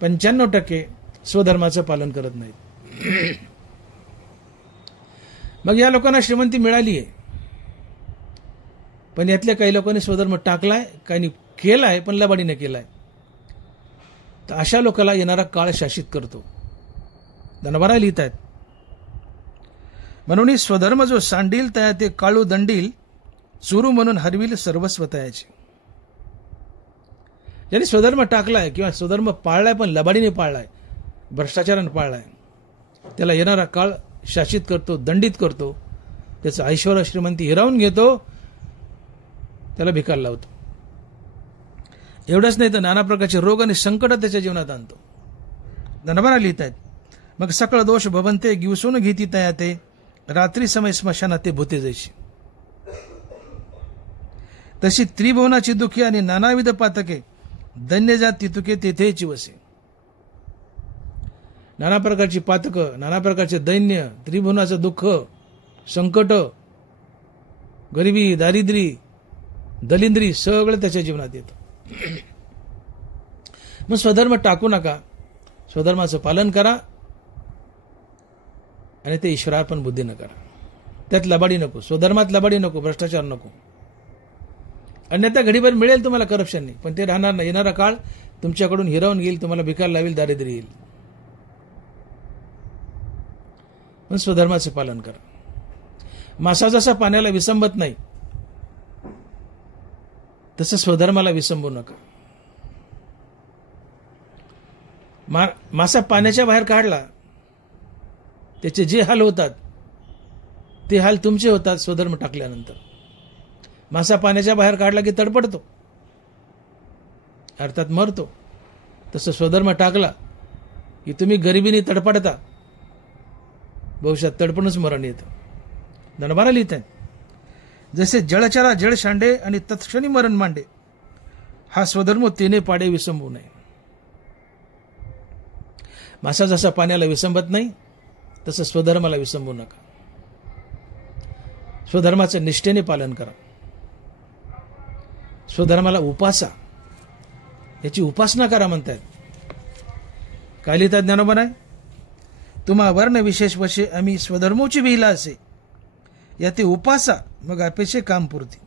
95% स्वधर्माचं पालन करत नाहीत. मग या लोकांना श्रीमंती मिळाली आहे, पण यातल्या काही लोकांनी स्वधर्म टाकलाय, काही केलाय पण लबाडीने केलाय. तर अशा लोकांना येणारा काळ शासित करतो. धनभरा लिहित आहेत, म्हणून स्वधर्म जो सांडील तया ते काळू दंडील, चुरू म्हणून हरविल सर्वस्व तयाचे. ज्यांनी स्वधर्म टाकलाय किंवा स्वधर्म पाळलाय पण लबाडीने पाळलाय, भ्रष्टाचाराने पाळलाय, त्याला येणारा काळ शासित करतो, दंडित करतो, त्याचं ऐश्वर्य श्रीमंती हिरावून घेतो, त्याला भिकायला लावतो. एवढंच नाही तर नाना प्रकारचे रोग आणि संकट त्याच्या जीवनात आणतो. धनभरा लिहित आहेत, मग सकळ दोष भवंते गिवसून घेती तया ते, रात्री समय स्मशानात ते भूते जैशी. तशी त्रिभुवनाची दुःखी आणि नानाविध पातके, धन्य जात तितुके तेथेची वसे. नाना प्रकारची पातकं, नाना प्रकारचे दैन्य, त्रिभुवनाचं दुःख, संकट, गरिबी, दारिद्र्य, दलिंद्री सगळं त्याच्या जीवनात येतं. मग स्वधर्म टाकू नका, स्वधर्माचं पालन करा आणि ते ईश्वरार्पण बुद्धीनं करा. त्यात लबाडी नको, स्वधर्मात लबाडी नको, भ्रष्टाचार नको. अन्यथा घडीभर मिळेल तुम्हाला करप्शन नाही, पण ते राहणार नाही. येणारा काळ तुमच्याकडून हिरावून घेईल, तुम्हाला भिकायला लावेल, दारिद्र्य येईल. पण स्वधर्माचे पालन करा. मासा जसा पाण्याला विसंबत नाही तसं स्वधर्माला विसंबू नका. मासा पाण्याच्या बाहेर काढला, त्याचे जे हाल होतात ते हाल तुमचे होतात स्वधर्म टाकल्यानंतर. मासा पाण्याच्या बाहेर काढला की तडपडतो, अर्थात मरतो. तसं स्वधर्म टाकला की तुम्ही गरिबीने तडपडता, भविष्यात तडपणच मरण येतं. धनभारा लिहित आहे, जसे जळचरा जळ शांडे आणि तत्क्षणी मरण मांडे, हा स्वधर्म तेने पाडे विसंबू नये. मासा जसा पाण्याला विसंबत नाही तसं स्वधर्माला विसंबू नका. स्वधर्माचं निष्ठेने पालन करा. स्वधर्माला उपासा, याची उपासना करा म्हणतात. काय लिहितात ज्ञानोबा नाही, तुम्हा वर्ण विशेष वशे आम्ही स्वधर्मोची विहिला असे, या ते उपासा मग अपेक्षे काम पुरती.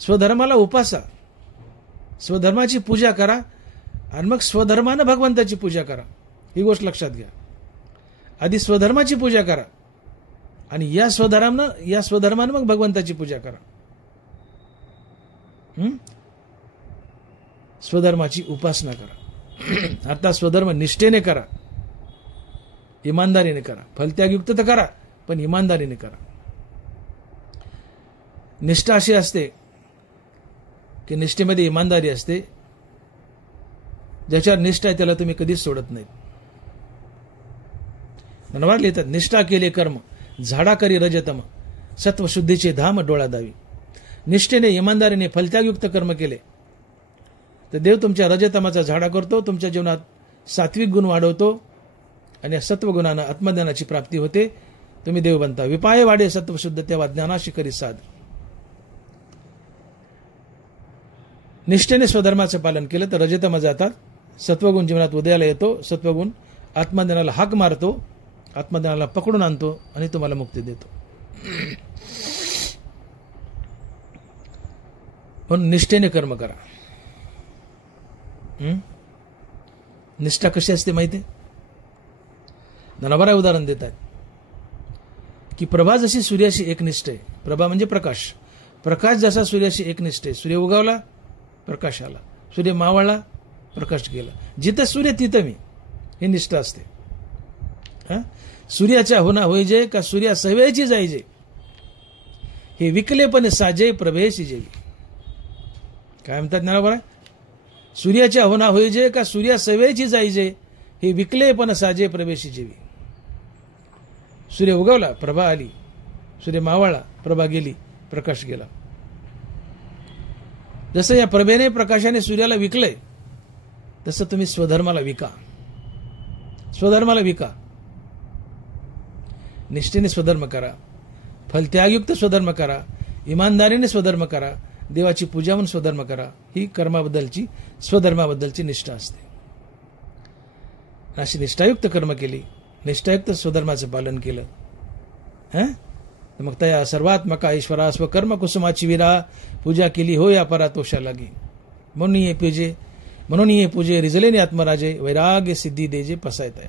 स्वधर्माला उपासा, स्वधर्माची पूजा करा आणि मग स्वधर्मानं भगवंताची पूजा करा. ही गोष्ट लक्षात घ्या. आधी स्वधर्माची पूजा करा आणि या स्वधर्मानं मग भगवंताची पूजा करा. स्वधर्माची उपासना करा. आता स्वधर्म निष्ठेने करा, इमानदारीने करा. फलत्यागयुक्त तर करा, पण इमानदारीने करा. निष्ठा अशी असते की निष्ठेमध्ये इमानदारी असते. ज्याच्यावर निष्ठा आहे त्याला तुम्ही कधीच सोडत नाहीत. मनवार लिहितात, निष्ठा केले कर्म झाडा करी रजतम, सत्वशुद्धीचे धाम डोळा दावी. निष्ठेने इमानदारीने फलत्यागयुक्त कर्म केले तर देव तुमच्या रजतमाचा झाडा करतो, तुमच्या जीवनात सात्विक गुण वाढवतो आणि सत्वगुणानं आत्मज्ञानाची प्राप्ती होते. तुम्ही देव बनता. विपाय वाढे सत्वशुद्ध तेव्हा ज्ञानाशी करी साध. निष्ठेने स्वधर्माचं पालन केलं तर रजतमा जातात, सत्वगुण जीवनात उदयाला येतो. सत्वगुण आत्मज्ञानाला हाक मारतो, आत्मज्ञानाला पकडून आणतो आणि तुम्हाला मुक्ती देतो. म्हणून निष्ठेने कर्म करा. निष्ठा कशी असते माहिती आहे? नवरा उदाहरण देत आहेत की प्रभा जशी सूर्याशी एकनिष्ठ आहे. प्रभा म्हणजे प्रकाश. प्रकाश जसा सूर्याशी एकनिष्ठ आहे. सूर्य उगवला, प्रकाश आला. सूर्य मावळला, प्रकाश गेला. जिथं सूर्य तिथं मी. ही निष्ठा असते. सूर्याच्या होना होईजे का सूर्या सवयची जाईजे, हे विकलेपणे साजे प्रभेशी जेवी. काय म्हणतात ज्ञानोबा? सूर्याच्या होना होईजे का सूर्या सवयची जाईजे, हे विकलेपण साजे प्रभेशी जेवी. सूर्य उगवला, प्रभा आली. सूर्य मावळला, प्रभा गेली, प्रकाश गेला. जसं या प्रभेने प्रकाशाने सूर्याला विकलंय तसं तुम्ही स्वधर्माला विका. स्वधर्माला विका. निष्ठेने स्वधर्म करा, फलत्यागयुक्त स्वधर्म करा, इमानदारीने स्वधर्म करा, देवाची पूजा म्हणून स्वधर्म करा. ही कर्माबद्दलची, स्वधर्माबद्दलची निष्ठा असते. अशी निष्ठायुक्त कर्म केली, निष्ठायुक्त स्वधर्माचं पालन केलं, मग त्या सर्वात्मका ईश्वरा स्वकर्म कुसुमाची विरा पूजा केली हो या परातोषा लागे. म्हणून ये पूजे रिजलेने आत्मराजे, वैराग्य सिद्धी देजे पसायतया.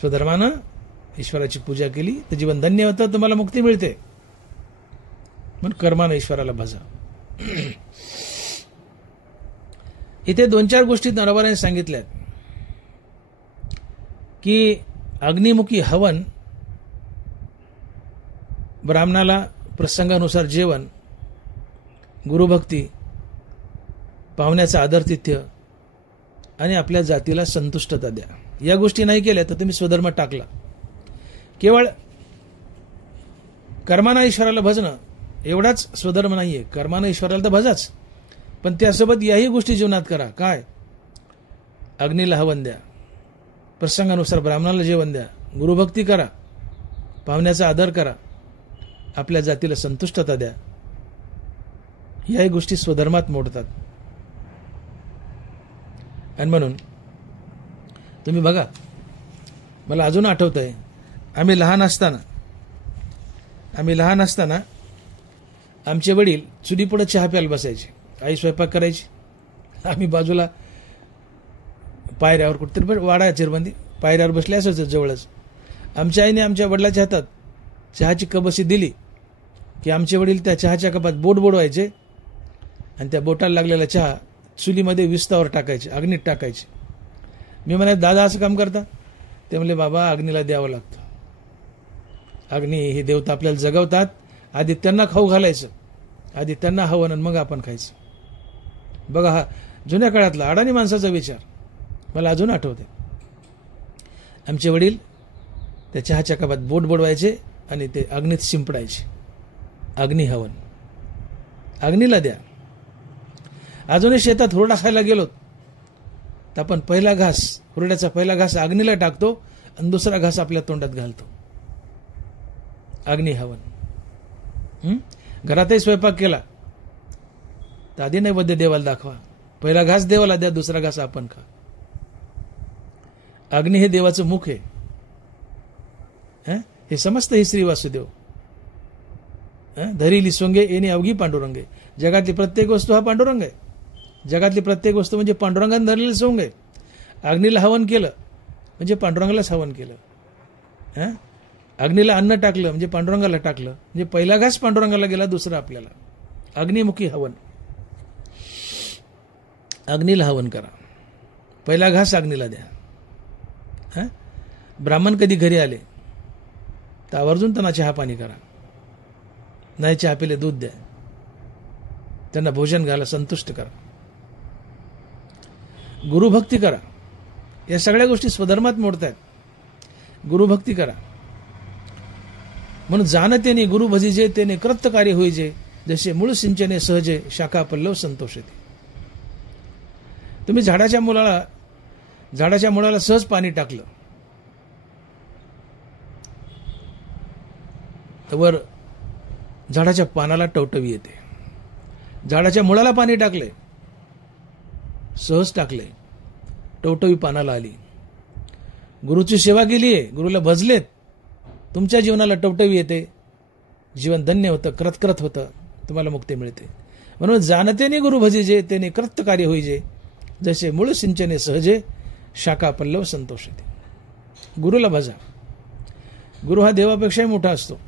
स्वधर्मानं ईश्वराची पूजा केली तर जीवन धन्य होतं, तुम्हाला मुक्ती मिळते. म्हणून कर्मानं ईश्वराला भजा. इथे 2-4 गोष्टी नरवाराने सांगितल्यात की अग्निमुखी हवन, ब्राह्मणाला प्रसंगानुसार जेवण, गुरुभक्ती, पाहुण्याचं आदरातिथ्य आणि आपल्या जातीला संतुष्टता द्या. या गोष्टी नाही केल्या तर तुम्ही स्वधर्म टाकला. केवळ कर्मानं ईश्वराला भजणं एवढाच स्वधर्म नाहीये. कर्मानं ईश्वराला तर भजाच, पण त्यासोबत याही गोष्टी जीवनात करा. काय? अग्नीला हवन द्या, प्रसंगानुसार ब्राह्मणाला जेवण द्या, गुरुभक्ती करा, पाहुण्याचा आदर करा, आपल्या जातीला संतुष्टता द्या. याही गोष्टी स्वधर्मात मोडतात. आणि म्हणून तुम्ही बघा, मला अजून आठवतंय, आम्ही लहान असताना आमचे वडील चुलीपुढे चहा प्यायला बसायचे. आई स्वयंपाक करायची, आम्ही बाजूला पायऱ्यावर कुठतरी वाडा चिरबंदी पायऱ्यावर बसले असायचं जवळच. आमच्या आईने आमच्या वडिलाच्या हातात चहाची कप अशी दिली की आमचे वडील त्या चहाच्या कपात बोट बुडवायचे आणि त्या बोटाला लागलेला चहा चुलीमध्ये विस्तावर टाकायचे, अग्नीत टाकायचे. मी म्हणाले, दादा असं काम करता? ते म्हणले, बाबा अग्नीला द्यावं लागतं. अग्नी हे देवता आपल्याला जगवतात, आधी त्यांना खाऊ घालायचं, आधी त्यांना हवं आणि मग आपण खायचं. बघा, हा जुन्या काळातला अडाणी माणसाचा विचार मला अजून आठवते. आमचे वडील त्या चहाच्या कपात बोट बुडवायचे आणि ते अग्नीत शिंपडायचे. अग्नी हवन, अग्नीला द्या. अजूनही शेतात हुरडा खायला गेलो तर आपण पहिला घास, हुरड्याचा पहिला घास अग्नीला टाकतो आणि दुसरा घास आपल्या तोंडात घालतो. अग्नी हवन. घरातही स्वयंपाक केला तर आधी नैवेद्य देवाला दाखवा, पहिला घास देवाला द्या, दुसरा घास आपण खा. अग्नी हे देवाचं मुख आहे. हे समजतं ही श्री वासुदेव. धरिली सोंगे येणे अवघी पांडुरंगे. जगातली प्रत्येक वस्तू हा पांडुरंग आहे. जगातली प्रत्येक वस्तू म्हणजे पांडुरंगाने धरलेलं सोंग आहे. अग्नीला हवन केलं म्हणजे पांडुरंगालाच हवन केलं. अग्नीला अन्न टाकलं म्हणजे पांडुरंगाला टाकलं. म्हणजे पहिला घास पांडुरंगाला गेला, दुसरा आपल्याला. अग्निमुखी हवन. अग्नीला हवन करा, पहिला घास अग्नीला द्या. ब्राह्मण कधी घरी आले तर आवर्जून त्यांना चहा पाणी करा, नाही चहा पिले दूध द्या, त्यांना भोजन घाला, संतुष्ट करा, गुरुभक्ती करा. या सगळ्या गोष्टी स्वधर्मात मोडतायत. गुरुभक्ती करा. म्हणून जाणतेने गुरु भजिजे तेने कृत्य कार्य होईजे, जसे मूळ सिंचने सहजे शाखा पल्लव संतोषते. तुम्ही झाडाच्या मुळाला सहज पाणी टाकलं तर वर झाडाच्या पानाला टवटवी येते. झाडाच्या मुळाला पाणी टाकले, सहज टाकले, टवटवी पानाला आली. गुरुची सेवा केलीये, गुरुला भजलेत, तुमच्या जीवनाला टवटवी येते, जीवन धन्य होतं, कृतकृत होतं, तुम्हाला मुक्ती मिळते. म्हणून जाणतेने गुरु भजिजे तेने कृत्य कार्य होईजे, जसे मूळ सिंचने सहजे शाखा पल्लव संतोषते. गुरुला भजा. गुरु हा देवापेक्षाही मोठा असतो.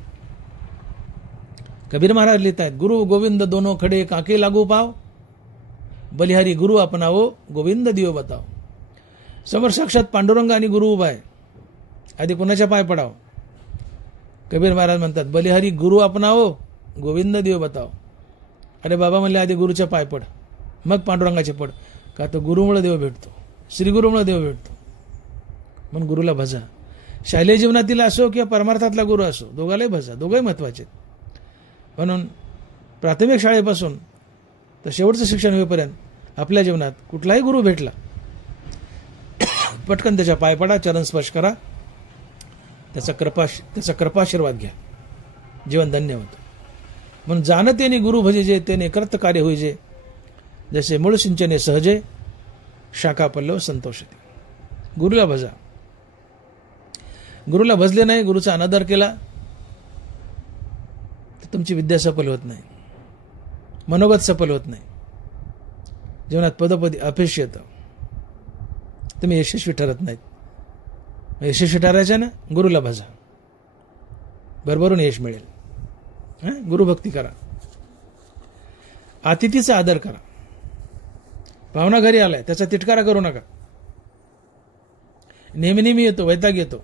कबीर महाराज लिहितात, गुरु गोविंद दोनों खडे काके लागू पाव, बलिहारी गुरु अपनावो गोविंद दियो बताव. समोर साक्षात पांडुरंग आणि गुरु उभा आहे, आधी कोणाच्या पाय पडाव? कबीर महाराज म्हणतात, बलिहारी गुरु अपनावो गोविंद दियो बताव. अरे बाबा म्हणले, आधी गुरुच्या पाय पड, मग पांडुरंगाचे पड. का तर गुरुमुळे देव भेटतो, श्रीगुरुमुळे देव भेटतो. म्हणून गुरुला भजा. शालेय जीवनातील असो किंवा परमार्थातला गुरु असो, दोघालाही भजा, दोघंही महत्वाचे. म्हणून प्राथमिक शाळेपासून तर शेवटचं शिक्षण होईपर्यंत आपल्या जीवनात कुठलाही गुरु भेटला, पटकन त्याच्या पाय पडा, चरण स्पर्श करा, त्याचा कृपाशीर्वाद घ्या, जीवन धन्य होतं. म्हणून जाणतेने गुरु भजिजे तेने कृत्य कार्य होईजे, जसे मूळ सिंचने सहजे शाखा पल्लव संतोषते. गुरुला भजा. गुरुला भजले नाही, गुरुचा अनादर केला तर तुमची विद्या सफल होत नाही, मनोगत सफल होत नाही, जीवनात पदोपदी अपयश येतं, तुम्ही यशस्वी ठरत नाहीत. यशस्वी ठरायचं ना, गुरुला भजा, भरभरून यश मिळेल. गुरुभक्ती करा. अतिथीचा आदर करा. पाहुणा घरी आलाय, त्याचा तिटकारा करू नका. नेहमी नेहमी येतो, वैताग येतो,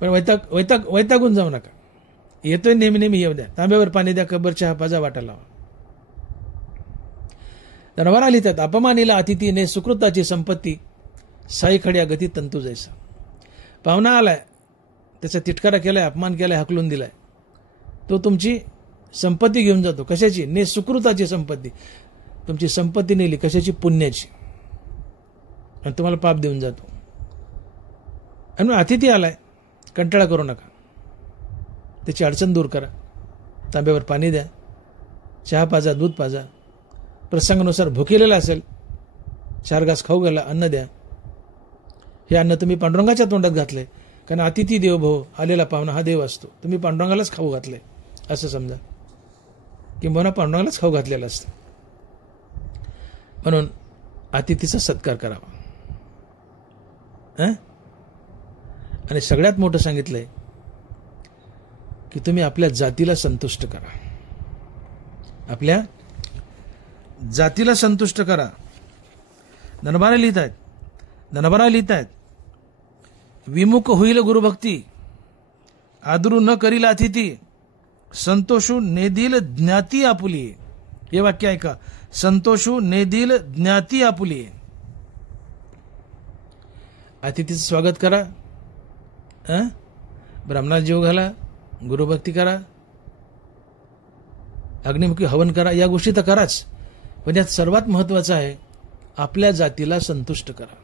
पण वैतागून जाऊ नका. येतोय नेहमी नेहमी येऊ द्या. तांब्यावर पाणी द्या, कबर चहा पाजा, वाटा लावा. नरवारा लिहितात, अपमानीला अतिथीने सुकृताची संपत्ती, साई खड्या गती तंतू जैसा. पाहुणा आलाय, त्याचा तिटकारा केलाय, अपमान केलाय, हकलून दिलाय, तो तुमची संपत्ती घेऊन जातो. कशाची? ने सुकृताची संपत्ती. तुमची संपत्ती नेली, कशाची? पुण्याची, आणि तुम्हाला पाप देऊन जातो. आणि अतिथी आलाय, कंटाळा करू नका, त्याची अडचण दूर करा. तांब्यावर पाणी द्या, चहा पाजा, दूध पाजा. प्रसंगानुसार भुकेलेला असेल, 4 घास खाऊ घाला, अन्न द्या. हे अन्न तुम्ही पांडुरंगाच्या तोंडात घातले, कारण अतिथी देव भव, आलेला पाहुणा हा देव असतो. तुम्ही पांडुरंगालाच खाऊ घातले असं समजा, किंबहुना पांडुरंगालाच खाऊ घातलेलं असतं. म्हणून अतिथीचा सत्कार करावा. आणि सगळ्यात मोठं सांगितलंय की तुम्ही आपल्या जातीला संतुष्ट करा. आपल्या जातीला संतुष्ट करा. धनबारा लिहित आहेत, विमुख होईल गुरुभक्ती, आदरू न करील अतिथी, संतोषू नेदिल ज्ञाती आपुली. हे वाक्य ऐका, संतोषू नेदिल ज्ञाती आपुली. अतिथीचं स्वागत करा, ब्राह्मणाला जीव घाला, गुरुभक्ती करा, अग्निमुखी हवन करा. या गोष्टी तर कराच, पण यात सर्वात महत्वाचं आहे, आपल्या जातीला संतुष्ट करा.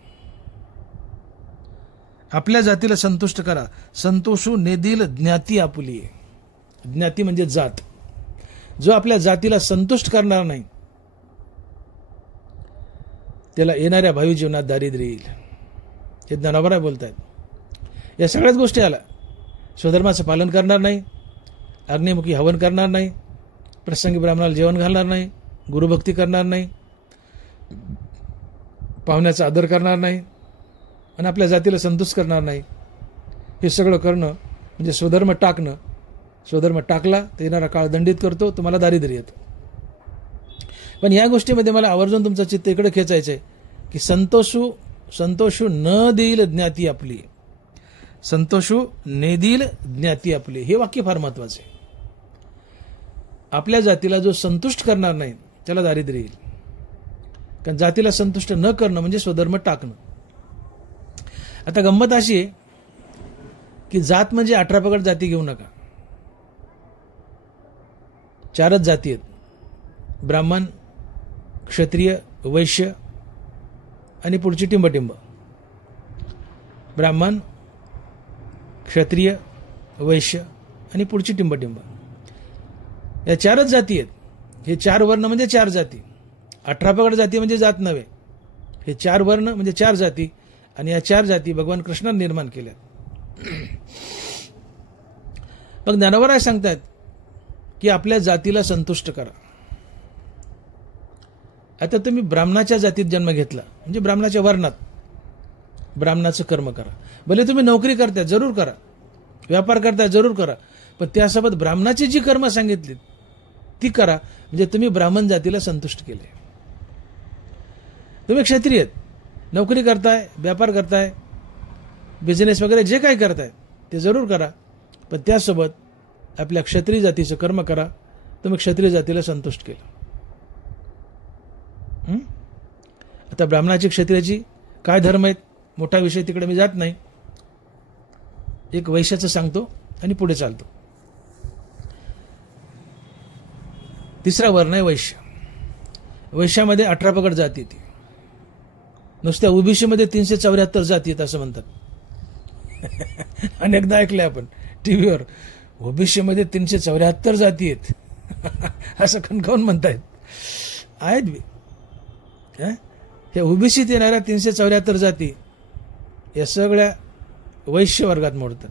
आपल्या जातीला संतुष्ट करा. संतोषू नेदिल ज्ञाती आपुली. ज्ञाती म्हणजे जात. जो आपल्या जातीला संतुष्ट करणार नाही, त्याला येणाऱ्या भावी जीवनात दारिद्र्य येईल. हे ज्ञानावरा बोलतायत. या सगळ्याच गोष्टी आल्या. स्वधर्माचं पालन करणार नाही, अग्निमुखी हवन करणार नाही, प्रसंगी ब्राह्मणाला जेवण घालणार नाही, गुरुभक्ती करणार नाही, पाहुण्याचा आदर करणार नाही, आणि आपल्या जातीला संतुष्ट करणार नाही. हे सगळं करणं म्हणजे स्वधर्म टाकणं. स्वधर्म टाकला तर येणारा काळ दंडित करतो, तुम्हाला दारिद्र्य येतं. पण या गोष्टीमध्ये मला आवर्जून तुमचं चित्त इकडे खेचायचंय की संतोषू न देईल ज्ञाती आपली, संतोषू ने देईल ज्ञाती आपली, हे वाक्य फार महत्वाचं आहे. आपल्या जातीला जो संतुष्ट करणार नाही त्याला दारिद्र्य येईल. कारण जातीला संतुष्ट न करणं म्हणजे स्वधर्म टाकणं. आता गंमत अशी आहे की जात म्हणजे 18 पगड जाती घेऊ नका. 4च जाती आहेत: ब्राह्मण, क्षत्रिय, वैश्य आणि पुढची टिंबटिंब. ब्राह्मण, क्षत्रिय, वैश्य आणि पुढची टिंबटिंब, या 4च जाती आहेत. हे 4 वर्ण म्हणजे 4 जाती. 18 पगड जाती म्हणजे जात नव्हे. हे 4 वर्ण म्हणजे 4 जाती, आणि या 4 जाती भगवान कृष्णाने निर्माण केल्या. मग ज्ञानोबा सांगतात की आपल्या जातीला संतुष्ट करा. आता तुम्ही ब्राह्मणाच्या जातीत जन्म घेतला म्हणजे ब्राह्मणाच्या वर्णात, ब्राह्मणाचं कर्म करा. भले तुम्ही नोकरी करताय जरूर करा, व्यापार करताय जरूर करा, पण त्यासोबत ब्राह्मणाची जी कर्म सांगितली ती करा, म्हणजे तुम्ही ब्राह्मण जातीला संतुष्ट केले. तुम्ही क्षत्रिय आहेत, नोकरी करताय, व्यापार करताय, बिझनेस वगैरे जे काही करताय ते जरूर करा, पण त्यासोबत आपल्या क्षत्रिय जातीचं कर्म करा. तुम्ही क्षत्रिय जातीला संतुष्ट केलं. आता ब्राह्मणाची, क्षत्रियाची काय धर्म आहेत, मोठा विषय, तिकडे मी जात नाही. एक वैश्याचं सांगतो आणि पुढे चालतो. 3रा वर्ण आहे वैश्य. वैश्यामध्ये 18 पगड जाती येते. नुसत्या ओबीसी मध्ये 374 जाती आहेत असं म्हणतात. अनेकदा ऐकले आपण टीव्हीवर, ओबीसी मध्ये 374 जाती आहेत असं कणकावून म्हणतायत. आहेत बी. हे ओबीसीत येणाऱ्या 374 जाती या सगळ्या वैश्य वर्गात मोडतात.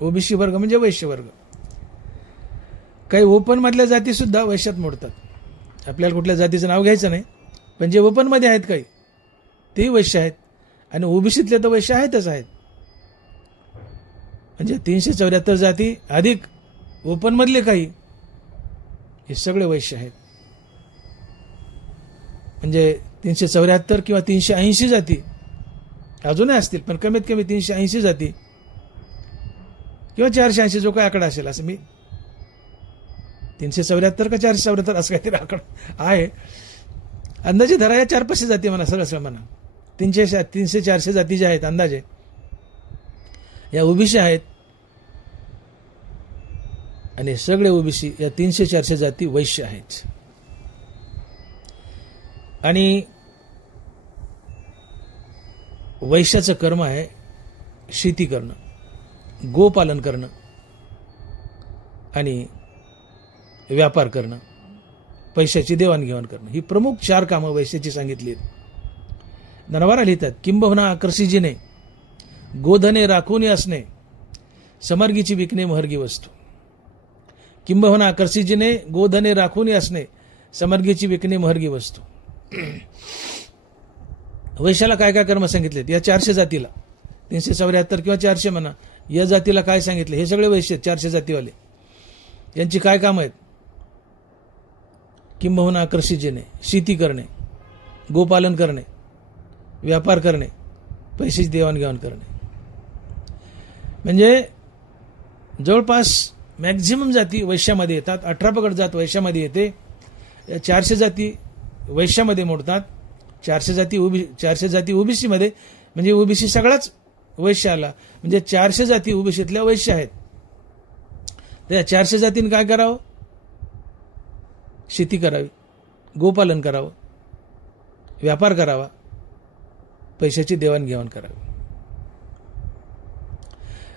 ओबीसी वर्ग म्हणजे वैश्य वर्ग. काही ओपन मधल्या जाती सुद्धा वैश्यात मोडतात. आपल्याला कुठल्या जातीचं नाव घ्यायचं नाही, पण जे ओपन मध्ये आहेत काही तेही वैश्य आहेत, आणि ओबीसीतले तर वैश्य आहेतच आहेत. म्हणजे 374 जाती अधिक ओपन मधले काही, हे सगळे वैश्य आहेत. म्हणजे 374 किंवा 380 जाती अजूनही असतील, पण कमीत कमी 380 जाती किंवा 480 जो काही आकडा असेल, असं मी 374 का 474 असं काहीतरी आकडा आहे, अंदाजे धरा. या 400-500 जाती म्हणा, सरळ म्हणा. 300-400 जाती ज्या आहेत अंदाजे या ओबीसी आहेत, आणि सगळे ओबीसी या 300-400 जाती वैश्य आहेत. आणि वैश्याचं कर्म आहे शेती करणं, गोपालन करणं आणि व्यापार करणं, पैशाची देवाणघेवाण करणं. ही प्रमुख 4 कामं वैश्याची सांगितली आहेत. नरवारा लिहितात, किंबहुना आकर्षीजीने गोधने राखून असणे, समर्गीची विकणे महर्गी वस्तू. किंबहुना आकर्षीजीने गोधने राखून असणे, समर्गीची विकणे महर्गी वस्तू. वैश्याला काय काय कर्म सांगितलेत या 400 जातीला, 374 किंवा 400 म्हणा, या जातीला काय सांगितले? हे सगळे वैश्य 400 जातीवाले, यांची काय काम आहेत? किंबहुना आकर्षीजीने शेती करणे, गोपालन करणे, व्यापार करणे, पैशाची देवाणघेवाण करणे. म्हणजे जवळपास मॅक्झिमम जाती वैश्यामध्ये येतात. 18 पगड जात वैश्यामध्ये येते. 400 जाती वैश्यामध्ये मोडतात. 400 जाती ओबीसी मध्ये, म्हणजे ओबीसी सगळाच वैश्य आला. म्हणजे 400 जाती ओबीसीतल्या वैश्य आहेत. त्या 400 जातीने काय करावं? शेती करावी, गोपालन करावं, व्यापार करावा, पैशाची देवाणघेवाण करावी.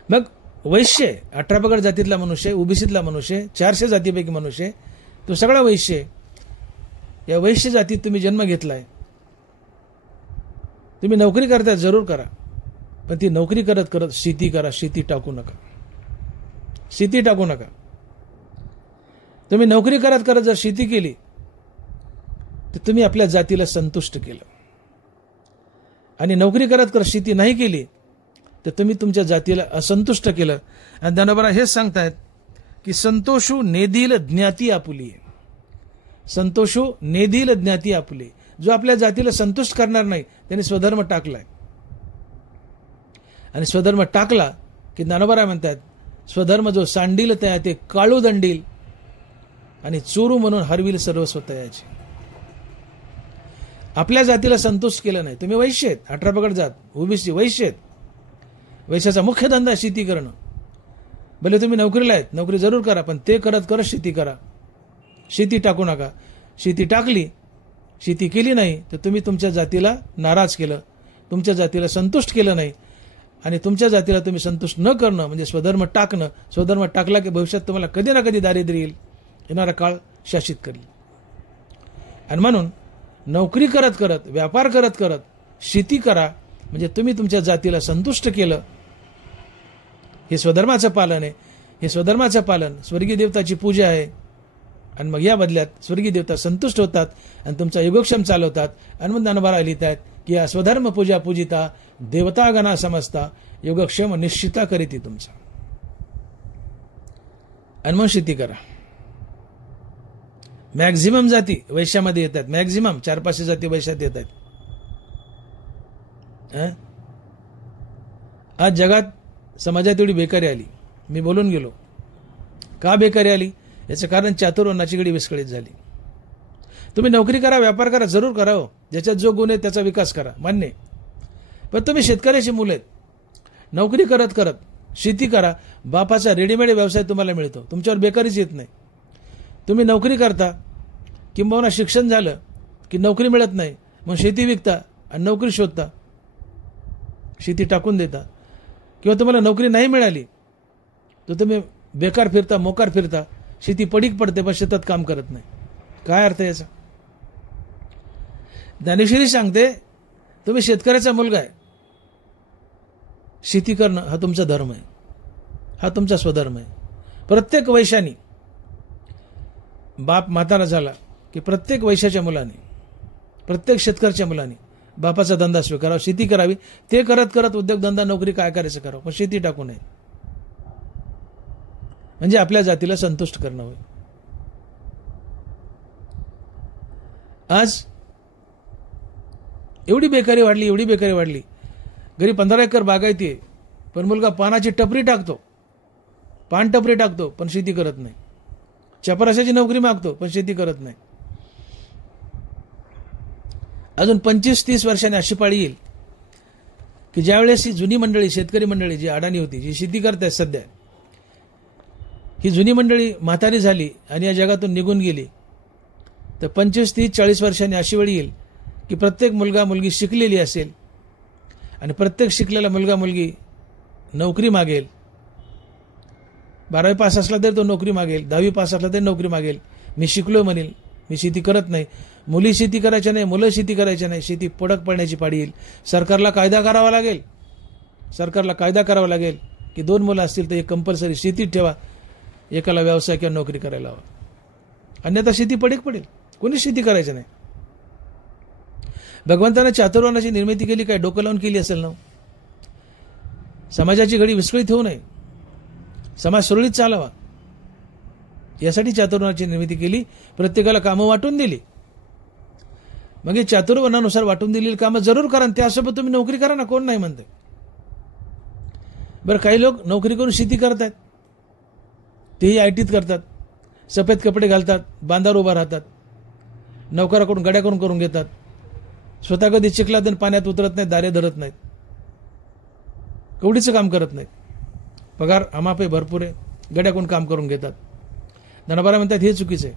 मग वैश्य 18 पगड जातीतला मनुष्य, ओबीसीतला मनुष्य, 400 जातीपैकी मनुष्य, तो सगळा वैश्य. या वैश्य जातीत तुम्ही जन्म घेतलाय. तुम्ही नोकरी करताय जरूर करा, पण ती नोकरी करत करत शेती करा. शेती टाकू नका. शेती टाकू नका. तुम्ही नोकरी करत करत जर शेती केली तर तुम्ही आपल्या जातीला संतुष्ट केलं, आणि नोकरी करत करत शेती नाही केली तर तुम्ही तुमच्या जातीला असंतुष्ट केलं. आणि ज्ञानोबा हेच सांगतायत की संतोषू नेदिल ज्ञाती आपुली. संतोषो नेदिल ज्ञाती आपले. जो आपल्या जातीला संतुष्ट करणार नाही त्याने स्वधर्म टाकलाय. आणि स्वधर्म टाकला की ज्ञानोबा म्हणतात, स्वधर्म जो सांडील त्या ते काळू दंडील आणि चोरू म्हणून हरविल सर्वस्व तयाचे. आपल्या जातीला संतुष्ट केलं नाही. तुम्ही वैश्य आहेत, 18 पगड जात, ओबीसी वैश्य आहेत. वैश्याचा मुख्य धंदा शेती करणं. भले तुम्ही नोकरीला आहेत, नोकरी जरूर करा, पण ते करत करत शेती करा. शेती टाकू नका. शेती टाकली, शेती केली नाही तर तुम्ही तुमच्या जातीला नाराज केलं, तुमच्या जातीला संतुष्ट केलं नाही. आणि तुमच्या जातीला तुम्ही संतुष्ट न करणं म्हणजे स्वधर्म टाकणं. स्वधर्म टाकला की भविष्यात तुम्हाला कधी ना कधी दारिद्र्य येईल, येणारा काळ शासित करेल. आणि म्हणून नोकरी करत करत, व्यापार करत करत शेती करा, म्हणजे तुम्ही तुमच्या जातीला संतुष्ट केलं. हे स्वधर्माचं पालन आहे. हे स्वधर्माचं पालन स्वर्गीय देवताची पूजा आहे. आणि मग या बदल्यात स्वर्गीय देवता संतुष्ट होतात आणि तुमचा योगक्षेम चालवतात. आणि मग ज्ञानोबा लिहित आहेत की या स्वधर्म पूजा पूजिता देवतागणा समजता योगक्षेम निश्चिता करीती तुमचा. आणि मग शेती करा. मॅक्झिमम जाती वैश्यामध्ये येतात. मॅक्झिमम 400-500 जाती वैश्यात येतात. आज जगात समाजात एवढी बेकारी आली. मी बोलून गेलो का बेकारी आली. याचं कारण चातुर्वर्णाची गडी विस्कळीत झाली. तुम्ही नोकरी करा, व्यापार करा, जरूर करा हो. ज्याच्यात जो गुण आहे त्याचा विकास करा, मान्य. पण तुम्ही शेतकऱ्याची मुलं आहेत. नोकरी करत करत शेती करा. बापाचा रेडीमेड व्यवसाय तुम्हाला मिळतो, तुमच्यावर बेकारीच येत नाही. तुम्ही नोकरी करता, किंबहुना शिक्षण झालं की नोकरी मिळत नाही, मग शेती विकता आणि नोकरी शोधता, शेती टाकून देता. किंवा तुम्हाला नोकरी नाही मिळाली तर तुम्ही बेकार फिरता, मोकार फिरता. शेती पडीक पडते पण शेतात काम करत नाही. काय अर्थ याचा. ज्ञानेश्वरी सांगते, तुम्ही शेतकऱ्याचा मुलगा आहे, शेती करणं हा तुमचा धर्म आहे, हा तुमचा स्वधर्म आहे. प्रत्येक वैश्यानी, बाप म्हातारा झाला की प्रत्येक वैश्याच्या मुलाने, प्रत्येक शेतकऱ्याच्या मुलाने बापाचा धंदा स्वीकारावा, शेती करावी. ते करत करत उद्योगधंदा, नोकरी काय करायचं करावं, पण शेती टाकू नये. म्हणजे आपल्या जातीला संतुष्ट करणं होय. आज एवढी बेकारी वाढली, एवढी बेकारी वाढली. घरी 15 एकर बागायती आहे, पण मुलगा पानाची टपरी टाकतो, पान टपरी टाकतो, पण शेती करत नाही. चपराशाची नोकरी मागतो, पण शेती करत नाही. अजून 25-30 वर्षांनी अशी पाळी येईल की ज्यावेळेस ही जुनी मंडळी, शेतकरी मंडळी जी अडाणी होती, जी शेती करतायत सध्या, ही जुनी मंडळी म्हातारी झाली आणि या जगातून निघून गेली, तर 25-30-40 वर्षांनी अशी वेळ येईल की प्रत्येक मुलगा मुलगी शिकलेली असेल आणि प्रत्येक शिकलेला मुलगा मुलगी नोकरी मागेल. 12वी पास असला तरी तो नोकरी मागेल, 10वी पास असला तरी नोकरी मागेल. मी शिकलो म्हणेल, मी शेती करत नाही. मुली शेती करायच्या नाही, मुलं शेती करायच्या नाही. शेती पडक पडण्याची पाळी येईल. सरकारला कायदा करावा लागेल. सरकारला कायदा करावा लागेल की 2 मुलं असतील तर एक कंपल्सरी शेतीत ठेवा, एकाला व्यवसाय किंवा नोकरी करायला हवा. अन्यथा शेती पडीक पडेल, कोणी शेती करायचं नाही. भगवंताने चातुर्वर्णाची निर्मिती केली, काय डोकं लावून केली असेल ना. समाजाची घडी विस्कळीत होऊ नये, समाज सुरळीत चालावा, यासाठी चातुर्वर्णाची निर्मिती केली. प्रत्येकाला कामं वाटून दिली. मग हे चातुर्वर्णानुसार वाटून दिलेली कामं जरूर करा. त्यासोबत तुम्ही नोकरी करा ना, कोण नाही म्हणते. बरं, काही लोक नोकरी करून शेती करतात, तेही आयटीत करतात, सफेद कपडे घालतात, बांधावर उभा राहतात, नोकराकडून गड्या करून घेतात, स्वतः कधी चिखलात आणि पाण्यात उतरत नाहीत, दारे धरत नाहीत, कवडीचं काम करत नाहीत, पगार अमाप आहे, भरपूर आहे, गड्याकडून काम करून घेतात. ज्ञानोबा म्हणतात हे चुकीचं आहे.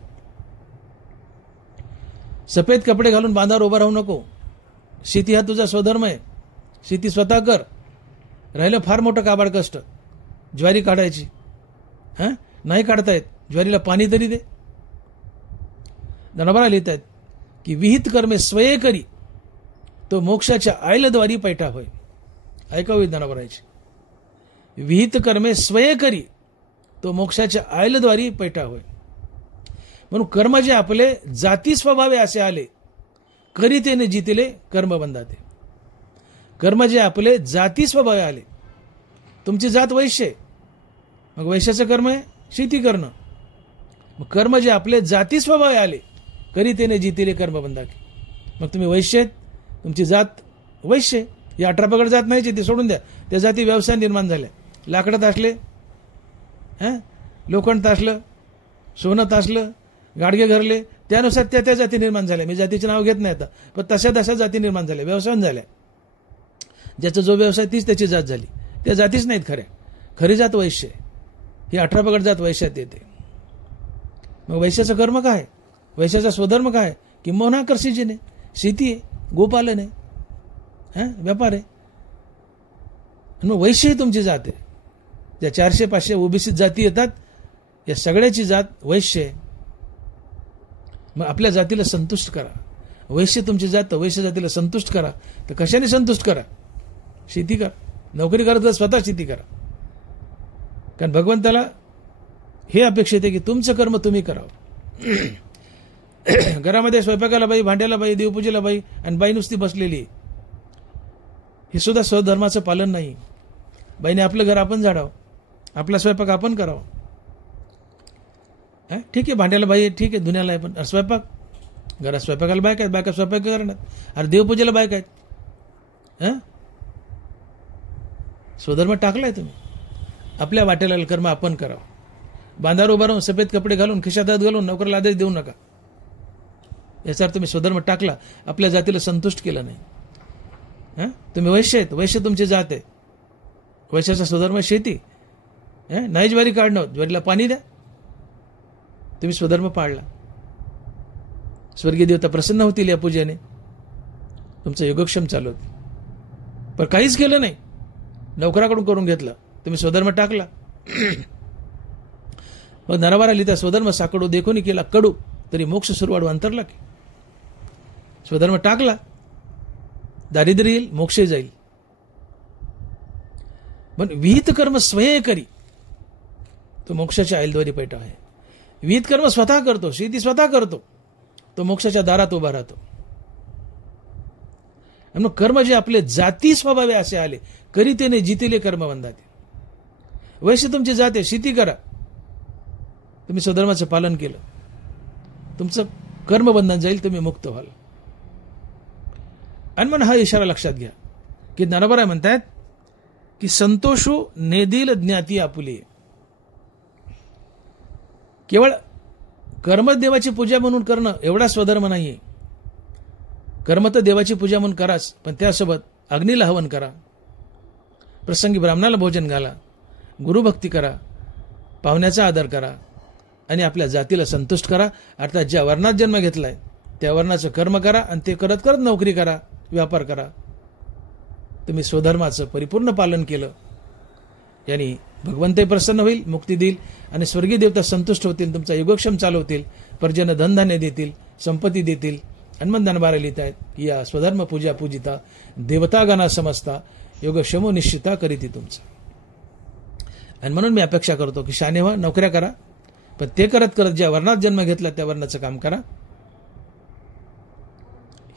सफेद कपडे घालून बांधावर उभा राहू नको. शेती हा तुझा स्वधर्म आहे. शेती स्वतः कर. राहिलं फार मोठं काबाड कष्ट, ज्वारी काढायची, नाही काढता येत, ज्वारीला पाणी तरी दे. ज्ञानोबा लिहित आहेत की विहित कर्मे स्वये करी तो मोक्षाच्या आयलद्वारी पैठा होय. ऐकावी ज्ञानोबाची. विहित कर्मे स्वये करी तो मोक्षाच्या आयलद्वारी पैठा होय. म्हणून कर्म जे आपले जाती स्वभावे असे आले, करीतेने जितिले कर्म बंधाते. कर्म जे आपले जाती स्वभावे आले, तुमची जात वैश्य आहे, मग वैश्याचं कर्म आहे शेती करणं. मग कर्म जे आपले जाती स्वभावे आले, करीतेने जितेले कर्मबंधाके. मग तुम्ही वैश्य आहेत, तुमची जात वैश्य. या 18 पगड जात नाही, ते सोडून द्या. त्या जाती व्यवसाय निर्माण झाल्या. लाकडं तासले, लोखंड तासलं, सोनं तासलं, गाडगे घरले, त्यानुसार त्या जाती निर्माण झाल्या. मी जातीचे नाव घेत नाही आता, पण तशा जाती निर्माण झाल्या, व्यवसाय झाल्या. ज्याचा जो व्यवसाय तीच त्याची जात झाली. त्या जातीच नाहीत खऱ्या. खरी जात वैश्य. ही 18 पगड जात वैश्यात येते. मग वैश्याचं कर्म काय? वैश्याचा स्वधर्म काय? किंबहुना कृषीजीने, शेती आहे, गोपालन आहे, व्यापार आहे. मग वैश्य ही तुमची जात आहे. ज्या 400-500 ओबीसी जाती येतात, या सगळ्याची जात वैश्य आहे. मग आपल्या जातीला संतुष्ट करा. वैश्य तुमची जात, वैश्य जातीला संतुष्ट करा. तर कशाने संतुष्ट करा? शेती करा. नोकरी करा तर स्वतः शेती करा. कारण भगवंताला हे अपेक्षित आहे की तुमचं कर्म तुम्ही करावं. घरामध्ये स्वयंपाकाला बाई, भांड्याला बाई, देवपूजेला बाई, आणि बाई नुसती बसलेली, हे सुद्धा स्वधर्माचं पालन नाही. बाईने आपलं घर आपण झाडावं, आपला स्वयंपाक आपण करावा. ठीक आहे, भांड्याला बाई, ठीक आहे, धुण्याला आहे, पण स्वयंपाक घरात स्वयंपाकाला बायका आहेत, बायका स्वयंपाक करणार. अरे देवपूजेला बायका आहेत. स्वधर्म टाकलाय तुम्ही. आपल्या वाटेला कर्म आपण करावं. बांधावर उभा राहून सफेद कपडे घालून, खिशात हात घालून नोकरीला आदेश देऊ नका. याचा अर्थ तुम्ही स्वधर्म टाकला, आपल्या जातीला संतुष्ट केलं नाही. तुम्ही वैश्य आहेत, वैश्य तुमची जात आहे. वैश्याचा स्वधर्म शेती, नाही ज्वारी काढणं, ज्वारीला पाणी द्या. तुम्ही स्वधर्म पाळला. स्वर्गीय देवता प्रसन्न होतील या पूजेने. तुमचं योगक्षम चालू होते. पण काहीच केलं नाही, नोकराकडून करून घेतलं. तुम्ही स्वधर्म टाकला. मग नरवार आली, त्या स्वधर्म साकडो देखून केला कडू, तरी मोक्ष सुरवाडू अंतरला की. स्वधर्म टाकला, दारिद्र्य येईल, मोक्ष जाईल. पण विहित कर्म स्वये करी, तो मोक्षाच्या आईलद्वारी पैठा आहे. विहित कर्म स्वतः करतो, शेती स्वतः करतो, तो मोक्षाच्या दारात उभा राहतो. आणि मग कर्म जे आपले जाती स्वभावे असे आले, करीतेने जितेले कर्म बंधाते. वैश्य तुमची जाते, शेती करा. तुम्ही स्वधर्माचं पालन केलं, तुमचं कर्मबंधन जाईल, तुम्ही मुक्त व्हाल. आणि म्हणून हा इशारा लक्षात घ्या की नरबरा म्हणतात की संतोषो नेदिल ज्ञाती आपुले. केवळ कर्म देवाची पूजा म्हणून करणं एवढा स्वधर्म नाहीये. कर्म तर देवाची पूजा म्हणून कराच, पण त्यासोबत अग्नीला हवन करा, प्रसंगी ब्राह्मणाला भोजन घाला, गुरुभक्ती करा, पाहुण्याचा आदर करा, आणि आपल्या जातीला संतुष्ट करा. अर्थात ज्या वर्णात जन्म घेतलाय त्या वर्णाचं कर्म करा, आणि ते करत करत नोकरी करा, व्यापार करा. तुम्ही स्वधर्माचं परिपूर्ण पालन केलं, यांनी भगवंतही प्रसन्न होईल, मुक्ती देईल, आणि स्वर्गीय देवता संतुष्ट होतील, तुमचा योगक्षम चालवतील, पर्जन धनधान्य देतील, संपत्ती देतील. हनुमंतान लिहित आहेत की या स्वधर्म पूजा पूजिता देवतागणा समजता योगक्षमो निश्चिता करीती तुमचं. आणि म्हणून मी अपेक्षा करतो की शाने व्हा, नोकऱ्या करा, पण ते करत करत ज्या वर्णात जन्म घेतला त्या वर्णाचं काम करा.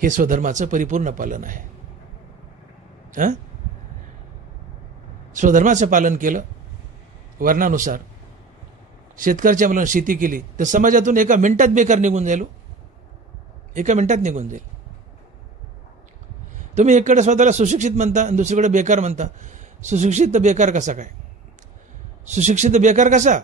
हे स्वधर्माचं परिपूर्ण पालन आहे. स्वधर्माचं पालन केलं, वर्णानुसार शेतकऱ्याच्या मुलांना शेती केली, तर समाजातून एका मिनिटात बेकार निघून जाईल. एका मिनिटात निघून जाईल. तुम्ही एकडे स्वतःला सुशिक्षित म्हणता आणि दुसरीकडे बेकार म्हणता. सुशिक्षित तर बेकार कसा काय? सुशिक्षित बेकार कसा?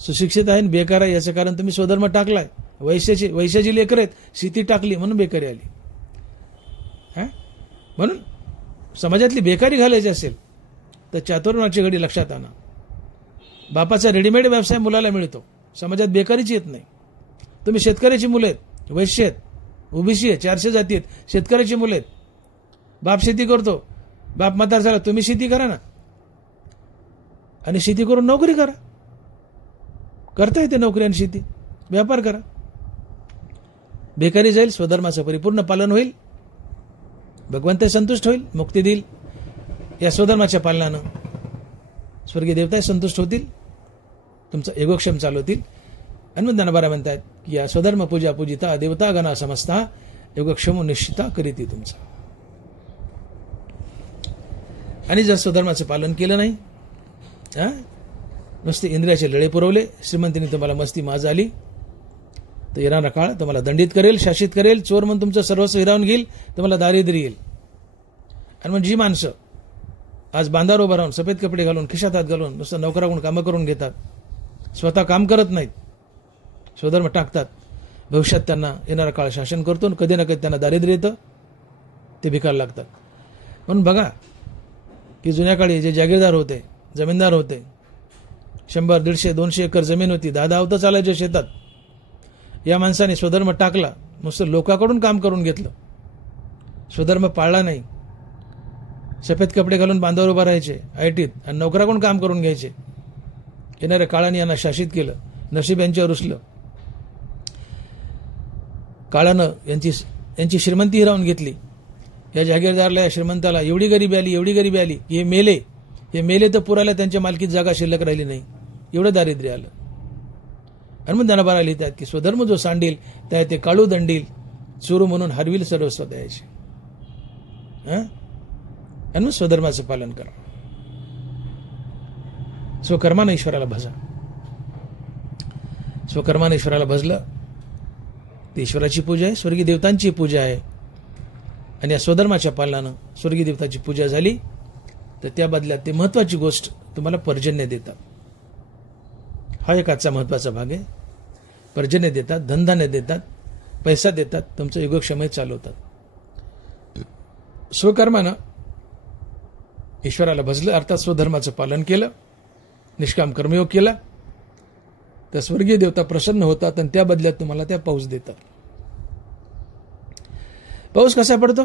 सुशिक्षित आहे बेकार आहे याचं कारण तुम्ही स्वधर्म टाकलाय. वैश्याची लेकर आहेत, शेती टाकली म्हणून बेकारी आली. म्हणून समाजातली बेकारी घालायची असेल तर चातुर्माची घडी लक्षात आणा. बापाचा रेडीमेड व्यवसाय मुलाला मिळतो, समाजात बेकारीच येत नाही. तुम्ही शेतकऱ्याची मुलं आहेत, वैश्य आहेत, ओबीसी आहे, 400 जाती आहेत, शेतकऱ्याची मुलं आहेत. बाप शेती करतो, बाप म्हातार झाला, तुम्ही शेती करा ना, आणि शेती करून नोकरी करा. करता येते नोकरी आणि शेती, व्यापार करा. बेकारी जाईल, स्वधर्माचं परिपूर्ण पालन होईल, भगवंत संतुष्ट होईल, मुक्ती देईल. या स्वधर्माच्या पालनानं स्वर्गीय देवता संतुष्ट होतील, तुमचं योगक्षम चालवतील. आणि मग ज्ञानबारा म्हणतात की या स्वधर्म पूजा पूजिता देवता गणा समजता योगक्षमो निश्चिता करीती तुमचं. आणि जर स्वधर्माचं पालन केलं नाही, नुसते इंद्रियाचे लळे पुरवले, श्रीमंतीने तुम्हाला मस्ती माज आली, तर येणारा काळ तुम्हाला दंडित करेल, शासित करेल. चोर म्हणून तुमचं सर्वस्व हिरावून घेईल, तुम्हाला दारिद्र्य येईल. आणि मग जी माणसं आज बांधावर उभं राहून सफेद कपडे घालून खिशात हात घालून नुसतं नोकराकडून कामं करून घेतात, स्वतः काम करत नाहीत, स्वधर्म टाकतात, भविष्यात त्यांना येणारा काळ शासन करतो. कधी ना कधी त्यांना दारिद्र्य येतं, ते भिकायला लागतात. म्हणून बघा की जुन्या काळी जे जागीरदार होते, जमीनदार होते, 100, 150, 200 एकर जमीन होती, 10 अवतं चालायच्या शेतात. या माणसाने स्वधर्म टाकला, नुसतं लोकांकडून काम करून घेतलं, स्वधर्म पाळला नाही. सफेद कपडे घालून बांधावर उभा राहायचे आयटीत आणि नोकराकडून काम करून घ्यायचे. येणाऱ्या काळाने यांना शासित केलं, नशीब यांच्यावर रुसलं. काळानं यांची श्रीमंती हिरावून घेतली. या जागीरदारला, या श्रीमंताला एवढी गरिबी आली की हे मेले तर पुरायला त्यांच्या मालकीत जागा शिल्लक राहिली नाही, एवढं दारिद्र्य आलं. आणि मग दनाबारा लिहितात की स्वधर्म जो सांडील त्या ते काळू दंडील, चोरू म्हणून हरविल सर्वस्व द्यायचे. आणि मग स्वधर्माचं पालन करा. स्वकर्मानं ईश्वराला भजा. स्वकर्मानं ईश्वराला भजलं ते ईश्वराची पूजा आहे, स्वर्गीय देवतांची पूजा आहे. आणि या स्वधर्माच्या पालनानं स्वर्गीय देवताची पूजा झाली तर त्या बदल्यात ते महत्वाची गोष्ट तुम्हाला पर्जन्य देतात. हा एक आजचा महत्वाचा भाग आहे. पर्जन्य देतात, धनधान्य देतात, पैसा देतात, तुमचं योगक्षेम चालवतात. स्वकर्मानं ईश्वराला भजलं अर्थात स्वधर्माचं पालन केलं, निष्काम कर्मयोग केला तर स्वर्गीय देवता प्रसन्न होतात आणि त्या बदल्यात तुम्हाला त्या पाऊस देतात. पाऊस कसा पडतो?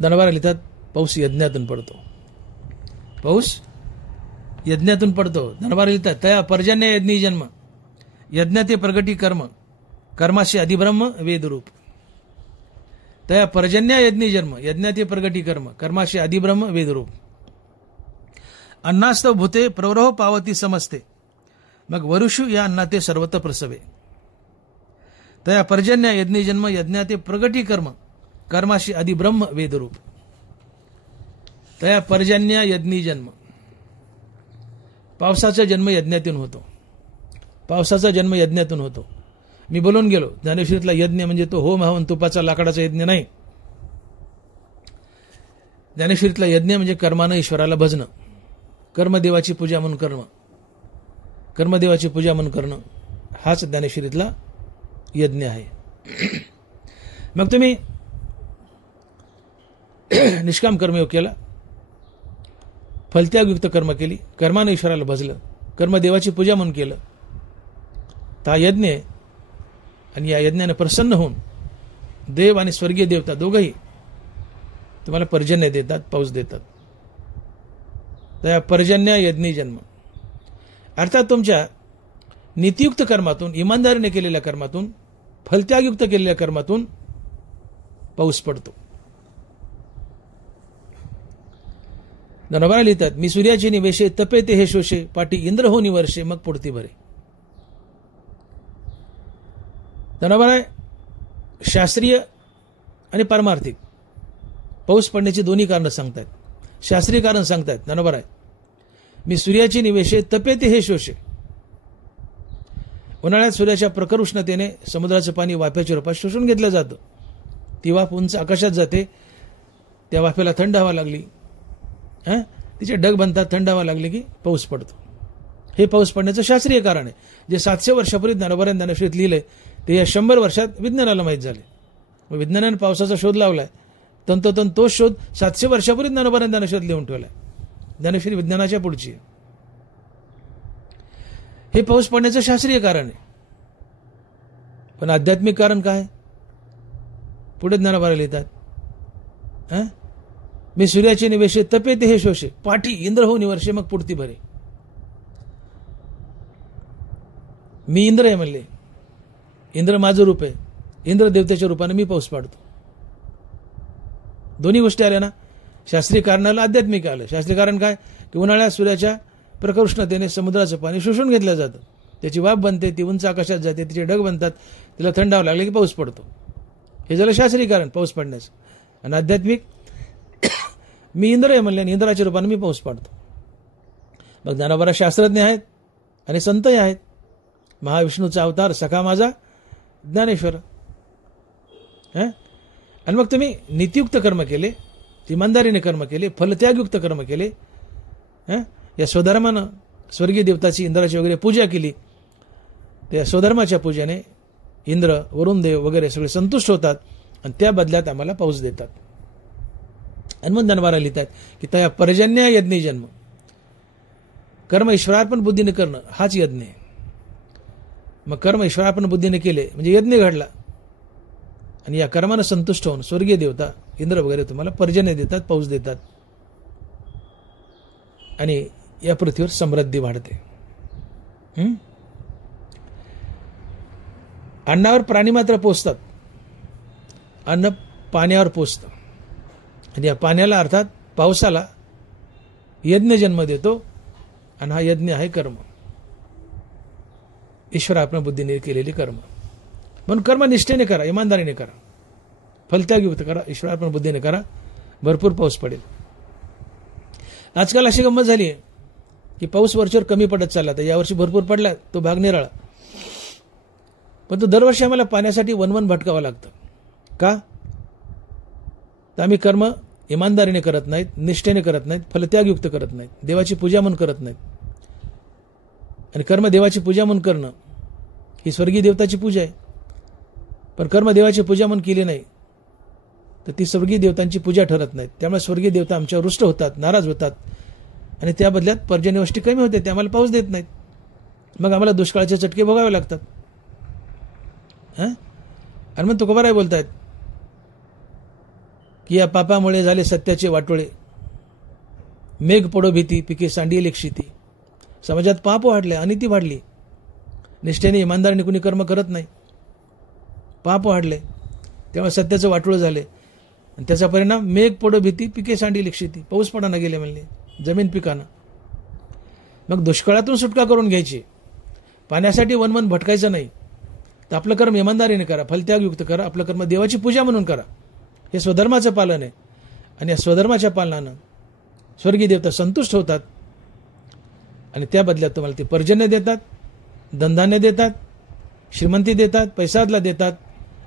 दनबारा लिहितात पाऊस यज्ञातून पडतो. पाऊस यज्ञातून पडतो. दनबारा लिहितात तया पर्जन्य यज्ञी जन्म, यज्ञाते प्रगटी कर्म, कर्माशी अधिब्रह्म वेदरूप. तया पर्जन्य यज्ञी जन्म, यज्ञाते प्रगटी कर्म, कर्माशी अधिब्रह्म वेदरूप. अन्नास्तव भूते प्रवरोह पावती समजते, मग वरुषु या अन्नाते सर्वत्र प्रसवे. तया पर्जन्य यज्ञी जन्म, यज्ञाते प्रगटी कर्म, कर्माशी अधिब्रह्म वेदरूप. तया पर्जन्य यज्ञी जन्म. पावसाचा जन्म यज्ञातून होतो. पावसाचा जन्म यज्ञातून होतो. मी बोलून गेलो ज्ञानेश्वरीतला यज्ञ म्हणजे तो होम हवन तुपाचा लाकडाचा यज्ञ नाही. ज्ञानेश्वरीतला यज्ञ म्हणजे कर्मानं ईश्वराला भजणं, कर्मदेवाची पूजा म्हणून करणं, कर्मदेवाची पूजा म्हणून करणं हाच ज्ञानेश्वरीतला यज्ञ आहे. मग तुम्ही निष्काम कर्मयोग केला, फलत्यागयुक्त कर्म केली, कर्मानं ईश्वराला भजलं, कर्मदेवाची पूजा म्हणून केलं तर हा यज्ञ आहे. आणि या यज्ञाने प्रसन्न होऊन देव आणि स्वर्गीय देवता दोघंही तुम्हाला पर्जन्य देतात, पाऊस देतात. त्या पर्जन्य यज्ञी जन्म अर्थात तुमच्या नीतियुक्त कर्मातून, इमानदारीने केलेल्या कर्मातून, फलत्यागयुक्त केलेल्या कर्मातून पाऊस पडतो. दनबारा लिहितात मी सूर्याचे निवेशे तपे ते हे शोषे, पाठी इंद्र हो निवर्षे मग पुढती भरे. दनबारा शास्त्रीय आणि पारमार्थिक पाऊस पडण्याची दोन्ही कारणं सांगतायत. शास्त्रीय कारण सांगतायत दनबारा मी सूर्याची निवेशे तपे ते हे शोषे. उन्हाळ्यात सूर्याच्या प्रखर उष्णतेने समुद्राचं पाणी वाफ्याच्या रूपात शोषून घेतलं जातं. ती वाफ उंच आकाशात जाते, त्या वाफेला थंड हवा लागली, तिचे ढग बनतात, थंड हवा लागली की पाऊस पडतो. हे पाऊस पडण्याचं शास्त्रीय कारण आहे. जे 700 वर्षापूर्वी ज्ञानोबा ज्ञानेश्वरीत लिहिलंय ते या 100 वर्षात विज्ञानाला माहीत झाले. विज्ञानाने पावसाचा शोध लावलाय, तंतोतंत तोच शोध 700 वर्षापूर्वी ज्ञानोबा ज्ञानेश्वरीत लिहून ठेवलाय. ज्ञानेश्वरी विज्ञानाच्या पुढची आहे. हे पाऊस पडण्याचं शास्त्रीय कारण आहे. पण आध्यात्मिक कारण काय? पुढे ज्ञानोबा लिहितात मी सूर्याचे निवेशे तपे ते हे शोषे, पाठी इंद्र हो निवर्षे मग पुढती भरे. मी इंद्र आहे म्हणले, इंद्र माझं रूप आहे, इंद्र देवतेच्या रूपाने मी पाऊस पाडतो. दोन्ही गोष्टी आल्या ना. शास्त्रीय कारणाला आध्यात्मिक आलं. शास्त्रीय कारण काय की उन्हाळ्यात सूर्याच्या प्रखर उष्णतेने समुद्राचं पाणी शोषून घेतलं जातं, त्याची वाफ बनते, ती उंच आकाशात जाते, तिचे ढग बनतात, तिला थंड हवा लागले की पाऊस पडतो. हे झालं शास्त्रीय कारण पाऊस पडण्याचं. आणि आध्यात्मिक मी इंद्र आहे म्हणले आणि इंद्राच्या रूपाने मी पाऊस पाडतो. मग ज्ञानोबा शास्त्रज्ञ आहेत आणि संतही आहेत. महाविष्णूचा अवतार सखा माझा ज्ञानेश्वर. आणि मग तुम्ही नीतियुक्त कर्म केले, इमानदारीने कर्म केले, फलत्यागयुक्त कर्म केले, या स्वधर्मानं स्वर्गीय देवताची इंद्राची वगैरे पूजा केली. त्या स्वधर्माच्या पूजेने इंद्र, वरुण देव वगैरे सगळे संतुष्ट होतात आणि त्या बदल्यात आम्हाला पाऊस देतात. आणि मग धनवारा लिहितात की त्या पर्जन्य यज्ञ जन्म. कर्म ईश्वरार्पण बुद्धीने करणं हाच यज्ञ आहे. मग कर्म ईश्वरार्पण बुद्धीने केले म्हणजे यज्ञ घडला. आणि या कर्मानं संतुष्ट होऊन स्वर्गीय देवता इंद्र वगैरे तुम्हाला पर्जन्य देतात, पाऊस देतात. आणि या पृथ्वीवर समृद्धी वाढते. अन्नावर प्राणी मात्र पोचतात. अन्न पाण्यावर पोचतं. आणि या पाण्याला अर्थात पावसाला यज्ञ जन्म देतो. आणि हा यज्ञ आहे कर्म, ईश्वर आपण बुद्धीने केलेली कर्म. म्हणून कर्म निष्ठेने करा, इमानदारीने करा, फलत्यागयुक्त करा, ईश्वर आपण बुद्धीने करा, भरपूर पाऊस पडेल. आजकाल अशी गंमत झाली आहे की पाऊस वरच्यावर कमी पडत चालला. तर यावर्षी भरपूर पडला, तो भाग निराळा. पण तो दरवर्षी आम्हाला पाण्यासाठी वनवन भटकावं लागतं. का? तर आम्ही कर्म इमानदारीने करत नाहीत, निष्ठेने करत नाहीत, फलत्यागयुक्त करत नाहीत, देवाची पूजा म्हणून करत नाहीत. आणि कर्म देवाची पूजा म्हणून करणं ही स्वर्गीय देवताची पूजा आहे. पण कर्म देवाची पूजा म्हणून केली नाही तर ती स्वर्गीय देवतांची पूजा ठरत नाहीत. त्यामुळे स्वर्गीय देवता आमच्यावर रुष्ट होतात, नाराज होतात. आणि त्या बदल्यात पर्जन्यवृष्टी कमी होते, ते आम्हाला पाऊस देत नाहीत. मग आम्हाला दुष्काळाचे चटके भोगावे लागतात. आणि मग तुकोबाराय बोलतायत की या पापामुळे झाले सत्याचे वाटोळे, मेघ पडो भीती, पिके सांडिये लेक्षिती. समाजात पाप वाढले, अनिती वाढली. निष्ठेने इमानदारीने कुणी कर्म करत नाही, पाप वाढले, त्यामुळे सत्याचं वाटोळ झाले. आणि त्याचा परिणाम मेघ पडो भीती, पिके सांडी लेक्षिती. पाऊस पडाना गेले म्हणले, जमीन पिकाना. मग दुष्काळातून सुटका करून घ्यायची, पाण्यासाठी वनवन भटकायचं नाही. तर आपलं कर्म इमानदारीने करा, फलत्यागयुक्त करा, आपलं कर्म देवाची पूजा म्हणून करा. हे स्वधर्माचं पालन आहे. आणि या स्वधर्माच्या पालनानं स्वर्गीय देवता संतुष्ट होतात. आणि त्या बदल्यात तुम्हाला ते पर्जन्य देतात, धनधान्य देतात, श्रीमंती देतात, पैसादला देतात.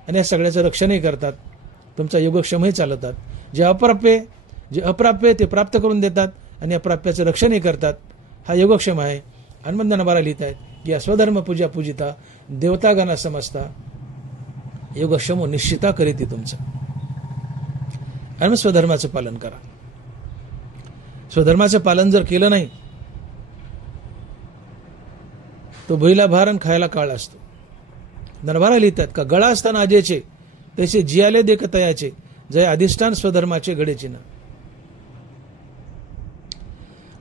आणि या सगळ्याचं रक्षणही करतात, तुमचा योगक्षेमही चालवतात. जे अप्राप्य ते प्राप्त करून देतात आणि अप्राप्याचं रक्षणही करतात. हा योगक्षेम आहे. हनुमंत नबारा लिहित आहेत की या स्वधर्म पूजा पूजिता देवतागणा समजता योगक्षेमो निश्चिता करीती तुमचं. आणि मग स्वधर्माचं पालन करा. स्वधर्माचं पालन जर केलं नाही तो भुईला भार आणि खायला काळ असतो. नरभारा लिहितात का गळा असताना आजेचे तसे जियाले देख तयाचे, जय अधिष्ठान स्वधर्माचे घडेचे ना.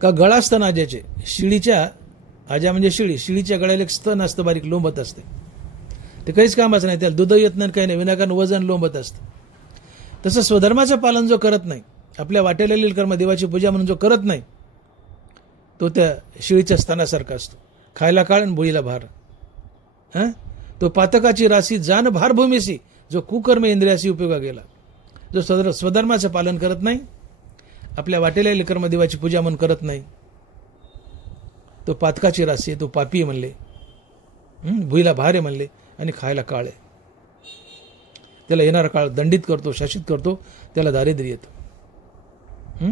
का गळा असताना आज्याचे, शिळीच्या आजा म्हणजे शिळीच्या गळ्याला एक स्तन असतं, बारीक लोंबत असते. ते काहीच कामाचं नाही, त्याला दूध येत नाही, काही नाही, विनाकारण वजन लोंबत असतं. तसं स्वधर्माचं पालन जो करत नाही, आपल्या वाटेलेली कर्म देवाची पूजा म्हणून जो करत नाही, तो त्या शिळीच्या स्तनासारखा असतो. खायला काळ आणि भुईला भार. तो पातकाची राशी जान भार भूमीसी, जो कुकर्म इंद्रियाशी उपयोगा गेला. जो स्वधर्माचं पालन करत नाही, आपल्या वाटेलेली कर्म देवाची पूजा म्हणून करत नाही, तो पातकाची राशी, तो पापी म्हणले, भुईला भार आहे म्हणले, आणि खायला काळ आहे. त्याला येणारा काळ दंडित करतो, शासित करतो, त्याला दारिद्र्य येतं.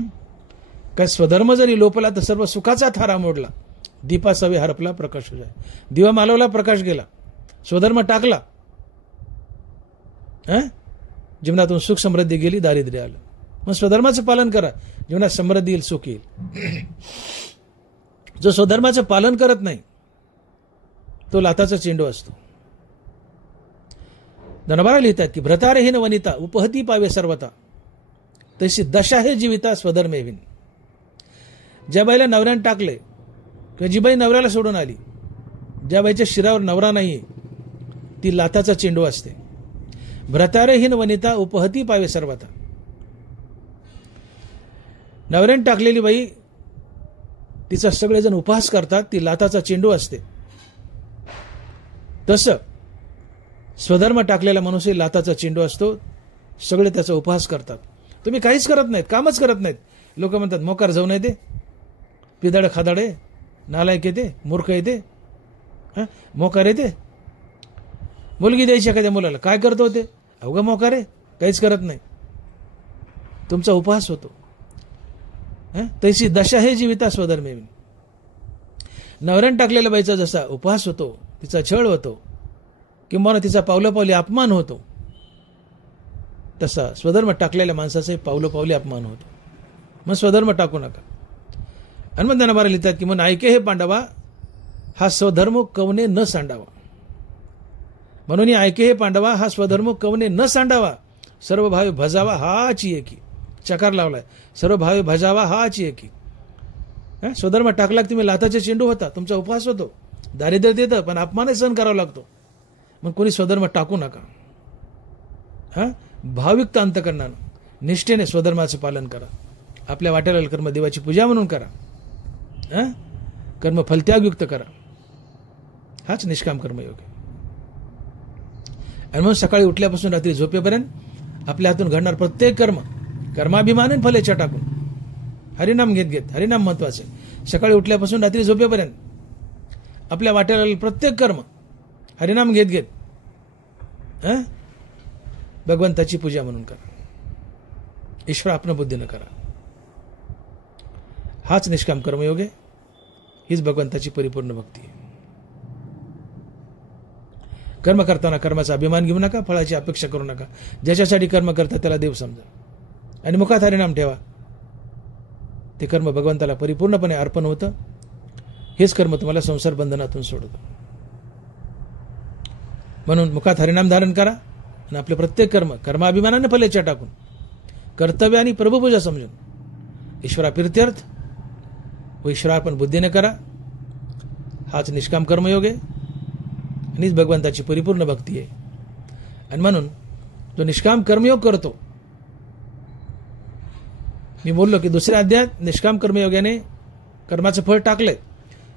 काय स्वधर्म जरी लोपला तर सर्व सुखाचा थारा मोडला. दीपा सवे हरपला प्रकाश हो जाय. दिवा मालवला, प्रकाश गेला. स्वधर्म टाकला, जीवनातून सुख समृद्धी गेली, दारिद्र्य आलं. मग स्वधर्माचं पालन करा, जीवनात समृद्धी येईल, सुख येईल. जो स्वधर्माचं पालन करत नाही तो लाताचा चेंडू असतो. धनबारा लिहितात की भ्रतारहीन वनिता उपहती पावे सर्वता, तशी दशा हे जीविता स्वधर्मेविन. ज्या बाईला नवऱ्यानं टाकले किंवा जी बाई नवऱ्याला सोडून आली, ज्या बाईच्या शिरावर नवरा नाही, ती लाताचा चेंडू असते. भ्रतारहीन वनिता उपहती पावे सर्वता. नवऱ्यानं टाकलेली बाई, तिचा सगळेजण उपहास करतात, ती लाताचा चेंडू असते. तसं स्वधर्म टाकलेला मनुष्य लाताचा चेंडू असतो, सगळे त्याचा उपहास करतात. तुम्ही काहीच करत नाहीत, कामच करत नाहीत. लोक म्हणतात मोकार जाऊन येते, पिदाड खादाडे, नालायक येते, मूर्ख येते, मोकार आहे ते. मुलगी द्यायची एखाद्या मुलाला, काय करतो ते? अवघा मोकार आहे, काहीच करत नाही. तुमचा उपहास होतो. तैसी दशा हे जीविता स्वधर्मे. नवऱ्यानं टाकलेल्या बाईचा जसा उपहास होतो, तिचा छळ होतो, किंवा तिचा पावलोपावली अपमान होतो, तसा स्वधर्म टाकलेल्या माणसाचाही पावलोपावली अपमान होतो. मग स्वधर्म टाकू नका. हनुमंताना लिहितात की, मग ऐके हे पांडवा, हा स्वधर्म कवने न सांडावा. म्हणून ऐके हे पांडवा, हा स्वधर्म कवने न सांडावा. सर्व भावे भजावा हाच एकी. चकार लावलाय. सर्व भावे भजावा हाच एकी. स्वधर्म टाकला की तुम्ही लाथाचे चेंडू होता, तुमचा उपहास होतो, दारिद्र्य देतं, पण अपमानही सहन करावा लागतो. मग कोणी स्वधर्म टाकू नका. भाविकता अंतकरणानं निष्ठेने स्वधर्माचं पालन करा. आपल्या वाट्याला कर्म देवाची पूजा म्हणून करा. कर्म फलत्यागयुक्त करा. हाच निष्काम कर्मयोग आहे. आणि म्हणून सकाळी उठल्यापासून रात्री झोपेपर्यंत आपल्या हातून घडणार प्रत्येक कर्म कर्माभिमानाने फलेच्छा टाकून हरिनाम घेत हरिनाम महत्वाचे. सकाळी उठल्यापासून रात्री झोपेपर्यंत आपल्या वाट्याला प्रत्येक कर्म हरिनाम घेत भगवंताची पूजा म्हणून करा. ईश्वर आपण बुद्धीनं करा. हाच निष्काम कर्मयोग आहे. हीच भगवंताची परिपूर्ण भक्ती आहे. कर्म करताना कर्माचा अभिमान घेऊ नका, फळाची अपेक्षा करू नका. ज्याच्यासाठी कर्म करता त्याला देव समजा आणि मुखात हरिनाम ठेवा. ते कर्म भगवंताला परिपूर्णपणे अर्पण होतं. हेच कर्म तुम्हाला संसार बंधनातून सोडतं. म्हणून मुखात हरिनाम धारण करा आणि आपले प्रत्येक कर्म कर्माभिमानाने फलेच्छा टाकून कर्तव्य आणि प्रभुपूजा समजून ईश्वराप्रीत्यर्थ व ईश्वरार्पण बुद्धीने करा. हाच निष्काम कर्मयोग आहे आणि भगवंताची परिपूर्ण भक्ती आहे. आणि म्हणून जो निष्काम कर्मयोग करतो, मी बोललो की दुसऱ्या अध्यायात निष्काम कर्मयोगाने कर्माचं फळ टाकलंय,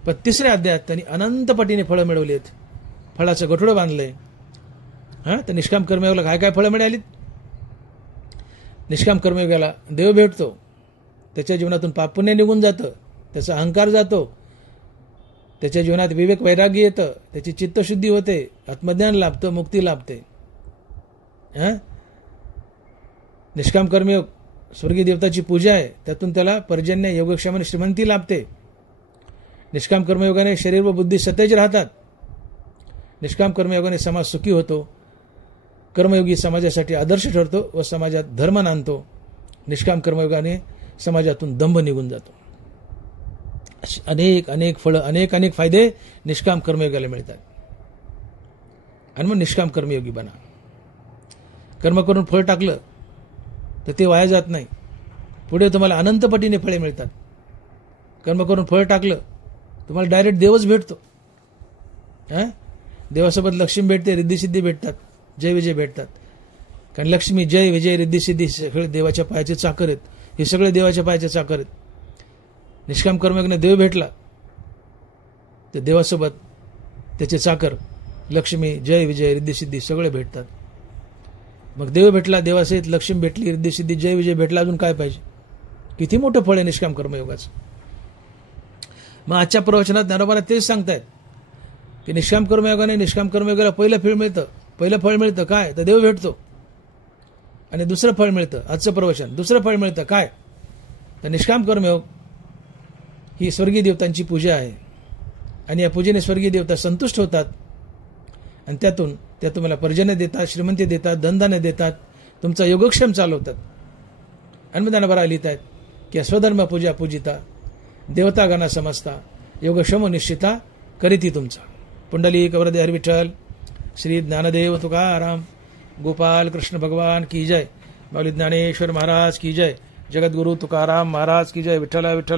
पण तिसऱ्या अध्यायात त्यांनी अनंत पटीने फळं मिळवली आहेत. फळाचं गठोडं बांधलंय. तर निष्काम कर्मयोगाला काय काय फळं मिळालीत? निष्काम कर्मयोगाला देव भेटतो, त्याच्या जीवनातून पाप पुण्य निघून जातं, त्याचा अहंकार जातो, त्याच्या जीवनात विवेक वैराग्य येतं, त्याची चित्तशुद्धी होते, आत्मज्ञान लाभतं, मुक्ती लाभते. निष्काम कर्मयोग स्वर्गीय देवताची पूजा आहे, त्यातून त्याला पर्जन्य योगक्षेम आणि श्रीमंती लाभते. निष्काम कर्मयोगाने शरीर व बुद्धी सतेज राहतात. निष्काम कर्मयोगाने समाज सुखी होतो. कर्मयोगी समाजासाठी आदर्श ठरतो व समाजात धर्म नांदतो. निष्काम कर्मयोगाने समाजातून दंभ निघून जातो. अनेक अनेक फळं, अनेक अनेक फायदे निष्काम कर्मयोगाला मिळतात. आणि मग निष्काम कर्मयोगी बना. कर्म करून फळ टाकलं तर ते वाया जात नाही. पुढे तुम्हाला अनंत पटीने फळे मिळतात. कर्म करून फळ टाकलं तुम्हाला डायरेक्ट देवच भेटतो. देवासोबत लक्ष्मी भेटते, रिद्धिसिद्धी भेटतात, जय विजय भेटतात. कारण लक्ष्मी, जय विजय, रिद्धिसिद्धी सगळे देवाच्या पायाचे चाकर आहेत. हे सगळे देवाच्या पायाचे चाकर आहेत. निष्काम कर्मयोगाने देव भेटला तर देवासोबत त्याचे चाकर लक्ष्मी, जय विजय, रिद्धिसिद्धी सगळे भेटतात. मग देव भेटला, देवासहित लक्ष्मी भेटली, रिद्धिसिद्धी, जय विजय भेटला, अजून काय पाहिजे? किती मोठं फळ आहे निष्काम कर्मयोगाचं. मग आजच्या प्रवचनात ज्ञानोबाला तेच सांगतायत की निष्काम कर्मयोगाने निष्काम कर्मयोगाला पहिलं फळ मिळतं काय? तर देव भेटतो. आणि दुसरं फळ मिळतं, आजचं प्रवचन, दुसरं फळ मिळतं काय? तर निष्काम कर्मयोग ही स्वर्गीय देवतांची पूजा आहे. आणि या पूजेने स्वर्गीय देवता संतुष्ट होतात आणि त्यातून त्या तुम्हाला पर्जन्य देतात, श्रीमंती देतात, धनधान्य देतात, तुमचा योगक्षेम चालवतात. अन्नदान बरा लिहित आहेत की स्वधर्म पूजा पूजिता देवतागणा समजता योगक्षम निश्चिता करीती तुमचा. पुंडलिक वरदे हरी विठ्ठल. श्री ज्ञानदेव तुकाराम गोपाल कृष्ण भगवान की जय. माऊली ज्ञानेश्वर महाराज की जय. जगद्गुरु तुकाराम महाराज की जय. विठ्ठल विठ्ठल.